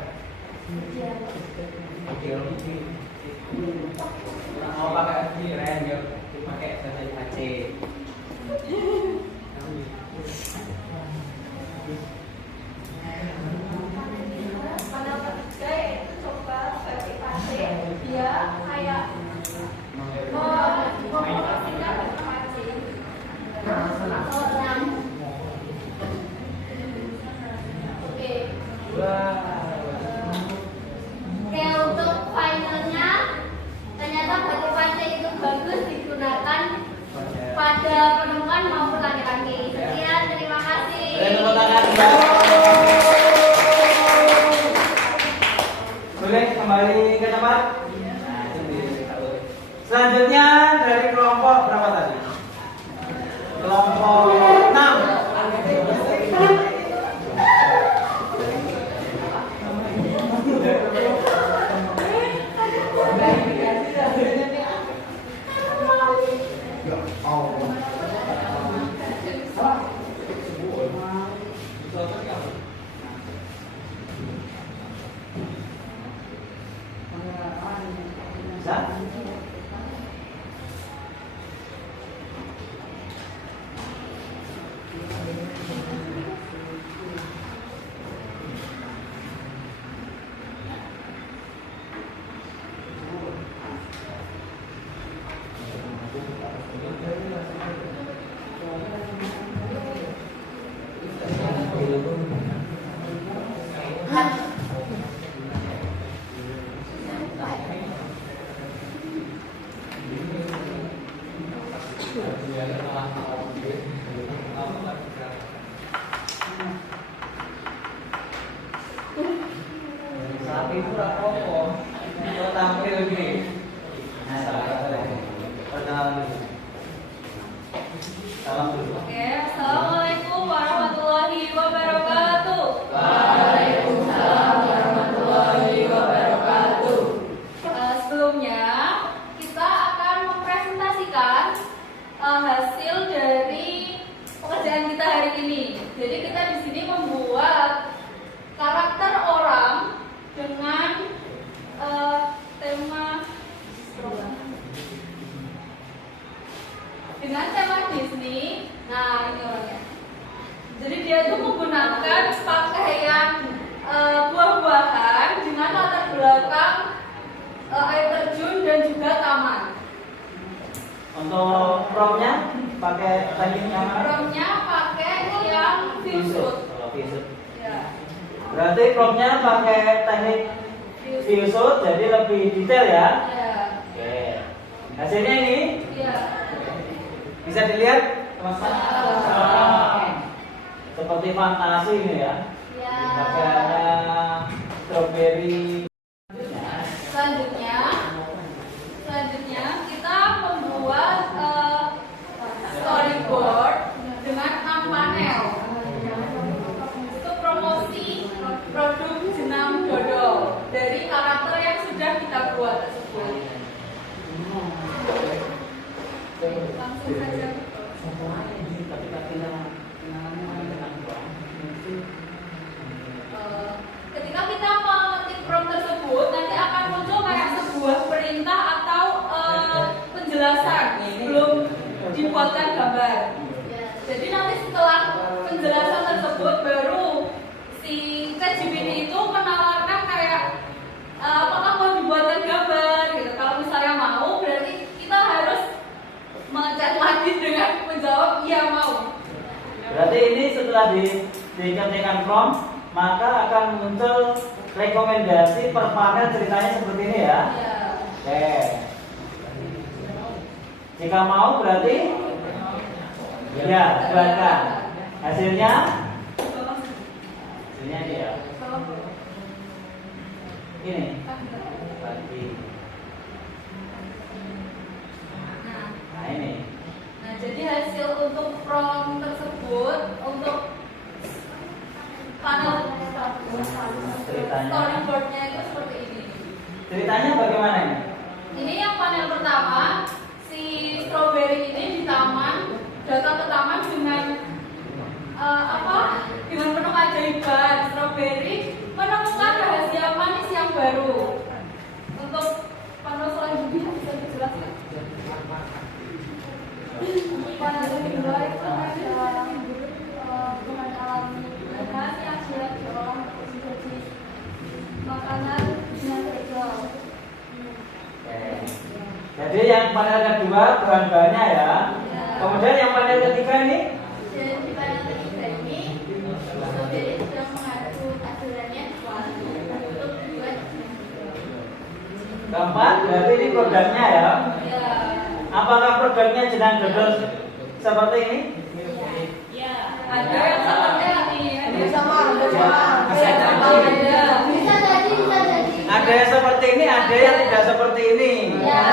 ideologi mau pakai keren ya pakai bahasa Aceh. Pada ketiga yaitu coba Balik Pantai, dia kayak mempromosikan Balik Pantai. Oke. Oke, untuk finalnya ternyata Balik Pantai itu bagus digunakan pada perempuan maupun laki-laki. Sekian, terima kasih. Tepuk tangan. Boleh kembali ke tempat? Nah, selanjutnya dari kelompok berapa tadi? Kelompok 6. Bisa? Saat itu apa? Kalau tampil gini. Nah, perkenalan dulu. Salam dulu. Oke, assalamualaikum warahmatullahi wabarakatuh. Sebelumnya kita akan mempresentasikan hasil dari pekerjaan kita hari ini. Jadi kita di sini membuat karakter orang dengan tema Disney. Nah, ini orangnya. Jadi dia tuh menggunakan pakaian buah-buahan dengan latar belakang air terjun dan juga taman. Untuk promnya pakai teknik yang mana? Promnya pakai yang Visut. visut. Kalau visut. Ya. Berarti promnya pakai teknik Viewshot, jadi lebih detail ya. Ya. Oke. Hasilnya ini Iya. bisa dilihat teman-teman. Ya. Seperti fantasi ini ya. Ya. Pakaiannya strawberry. Selanjutnya kita membuat storyboard dengan 6 panel untuk promosi produk jenang dodol dari karakter yang sudah kita buat tersebut. Langsung saja. Ketika kita mengetik prompt tersebut, nanti akan muncul kayak sebuah perintah atau penjelasan sebelum dibuatkan gambar. Jadi nanti setelah penjelasan tersebut baru si ChatGPT itu menawarkan kayak apakah mau dibuatkan gambar gitu. Kalau misalnya mau, berarti kita harus mengecek lagi dengan menjawab iya mau. Berarti ini setelah diketikkan prompt, maka akan muncul rekomendasi per panel ceritanya seperti ini ya. Ya. Oke. Jika mau berarti ya silakan. Hasilnya ini ya. Ini. Tadi. Nah ini. Nah, jadi hasil untuk prompt tersebut untuk panel storyboardnya itu seperti ini. Ceritanya bagaimana ini? Ini yang panel pertama, si strawberry ini di taman, datang ke taman dengan dengan penuh keajaiban. Strawberry menemukan rahasia manis yang baru. Untuk panel selanjutnya bisa dijelaskan. Panel kedua itu ada bahan alami yang sudah diolah menjadi makanan dengan dodol. Jadi yang panel kedua bahan-bahannya ya. Kemudian yang panel ketiga ini Dan di panel ketiga ini, strawberry sedang mengacu aturannya untuk dibuat. keempat, berarti ini produknya ya. Ya. Apakah produknya jenang dodol seperti ini? Ya. Ada yang seperti ini, ada yang sama, Bisa jadi. Bisa jadi. Ada yang seperti ini, ada yang tidak seperti ini. Ya.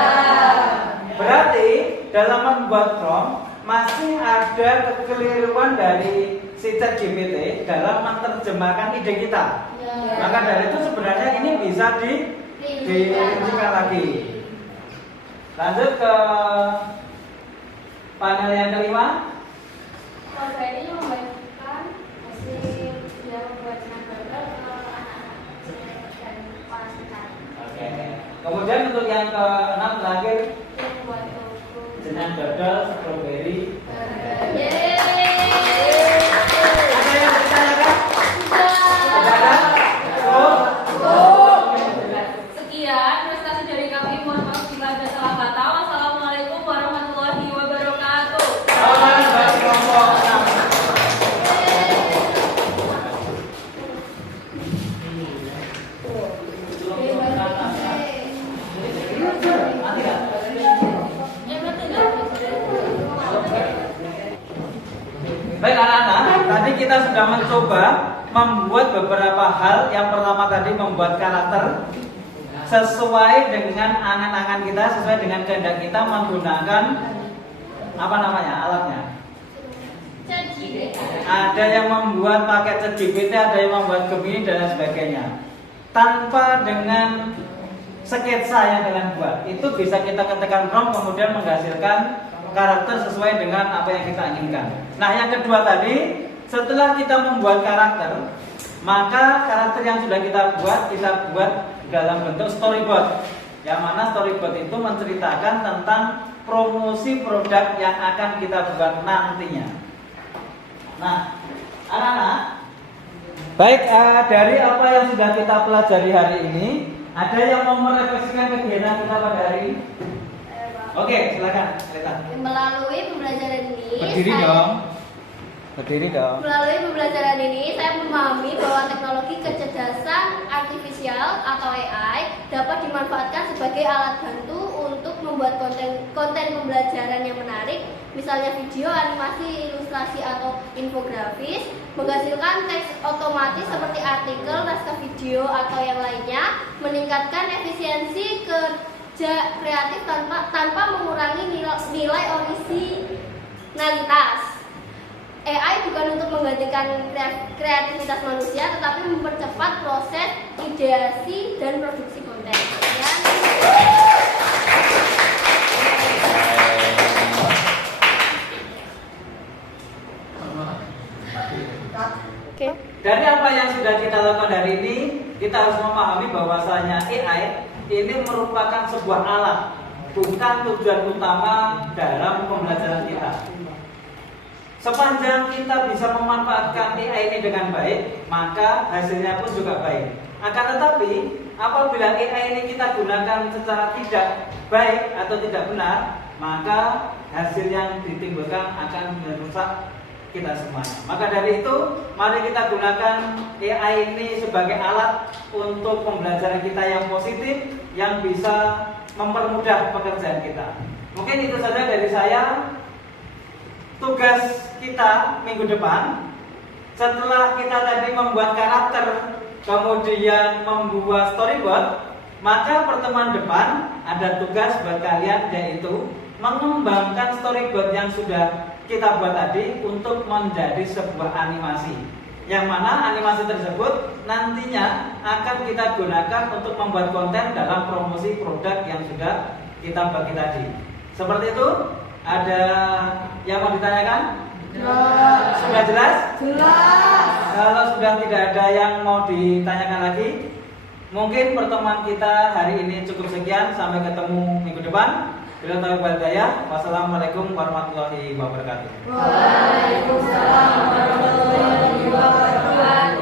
Berarti dalam membuat prompt masih ada kekeliruan dari si ChatGPT dalam menerjemahkan ide kita. Ya. Maka dari itu sebenarnya ini bisa dirincikan lagi. Lanjut ke panel yang kelima. Strawberry membagikan hasil dia membuat jenang dodol ke anak-anak kecil dan para sekali. Oke. Kemudian untuk yang keenam terakhir Dia membuat logo. jenang dodol strawberry. Yeay. Ada yang ditanyakan? Tidak ada? Sekian prestasi dari kami. Mohon maaf jika ada salah kata. Wassalamualaikum warahmatullahi wabarakatuh. Selamat bagi kelompok 6. Baik anak-anak, tadi kita sudah mencoba membuat beberapa hal. Yang pertama tadi membuat karakter sesuai dengan angan-angan kita, sesuai dengan kehendak kita menggunakan apa namanya alatnya. Ada yang membuat pakai ChatGPT, ada yang membuat Gemini dan lain sebagainya. Tanpa dengan sketsa yang kalian buat, itu bisa kita ketikkan prompt kemudian menghasilkan karakter sesuai dengan apa yang kita inginkan. Nah, yang kedua tadi, setelah kita membuat karakter, maka karakter yang sudah kita buat dalam bentuk storyboard. Yang mana storyboard itu menceritakan tentang promosi produk yang akan kita buat nantinya. Nah, anak-anak, baik dari apa yang sudah kita pelajari hari ini, ada yang mau merefleksikan kegiatan kita pada hari ini? Oke, silakan, Rita. Melalui pembelajaran ini, Berdiri dong. Berdiri dong. Melalui pembelajaran ini, saya memahami bahwa teknologi kecerdasan artifisial atau AI dapat dimanfaatkan sebagai alat bantu untuk membuat konten pembelajaran yang menarik, misalnya video, animasi, ilustrasi, atau infografis, menghasilkan teks otomatis seperti artikel, naskah video, atau yang lainnya, meningkatkan efisiensi kerja kreatif tanpa mengurangi nilai orisinalitas. AI bukan untuk menggantikan kreativitas manusia, tetapi mempercepat proses ideasi dan produksi konten. Ya. Oke. Dari apa yang sudah kita lakukan hari ini, kita harus memahami bahwasanya AI ini merupakan sebuah alat, bukan tujuan utama dalam pembelajaran kita. Sepanjang kita bisa memanfaatkan AI ini dengan baik, maka hasilnya pun juga baik. Akan tetapi, apabila AI ini kita gunakan secara tidak baik atau tidak benar, maka hasil yang ditimbulkan akan merusak kita semuanya. Maka dari itu, mari kita gunakan AI ini sebagai alat untuk pembelajaran kita yang positif, yang bisa mempermudah pekerjaan kita. Mungkin itu saja dari saya. Tugas kita minggu depan, setelah kita tadi membuat karakter, kemudian membuat storyboard, maka pertemuan depan ada tugas buat kalian, yaitu mengembangkan storyboard yang sudah kita buat tadi untuk menjadi sebuah animasi, yang mana animasi tersebut nantinya akan kita gunakan untuk membuat konten dalam promosi produk yang sudah kita bagi tadi. Seperti itu. Ada yang mau ditanyakan? Sudah jelas? Jelas. Kalau sudah tidak ada yang mau ditanyakan lagi, mungkin pertemuan kita hari ini cukup sekian. Sampai ketemu minggu depan. Bila tahu hidayah. Wassalamualaikum warahmatullahi wabarakatuh. Waalaikumsalam warahmatullahi wabarakatuh.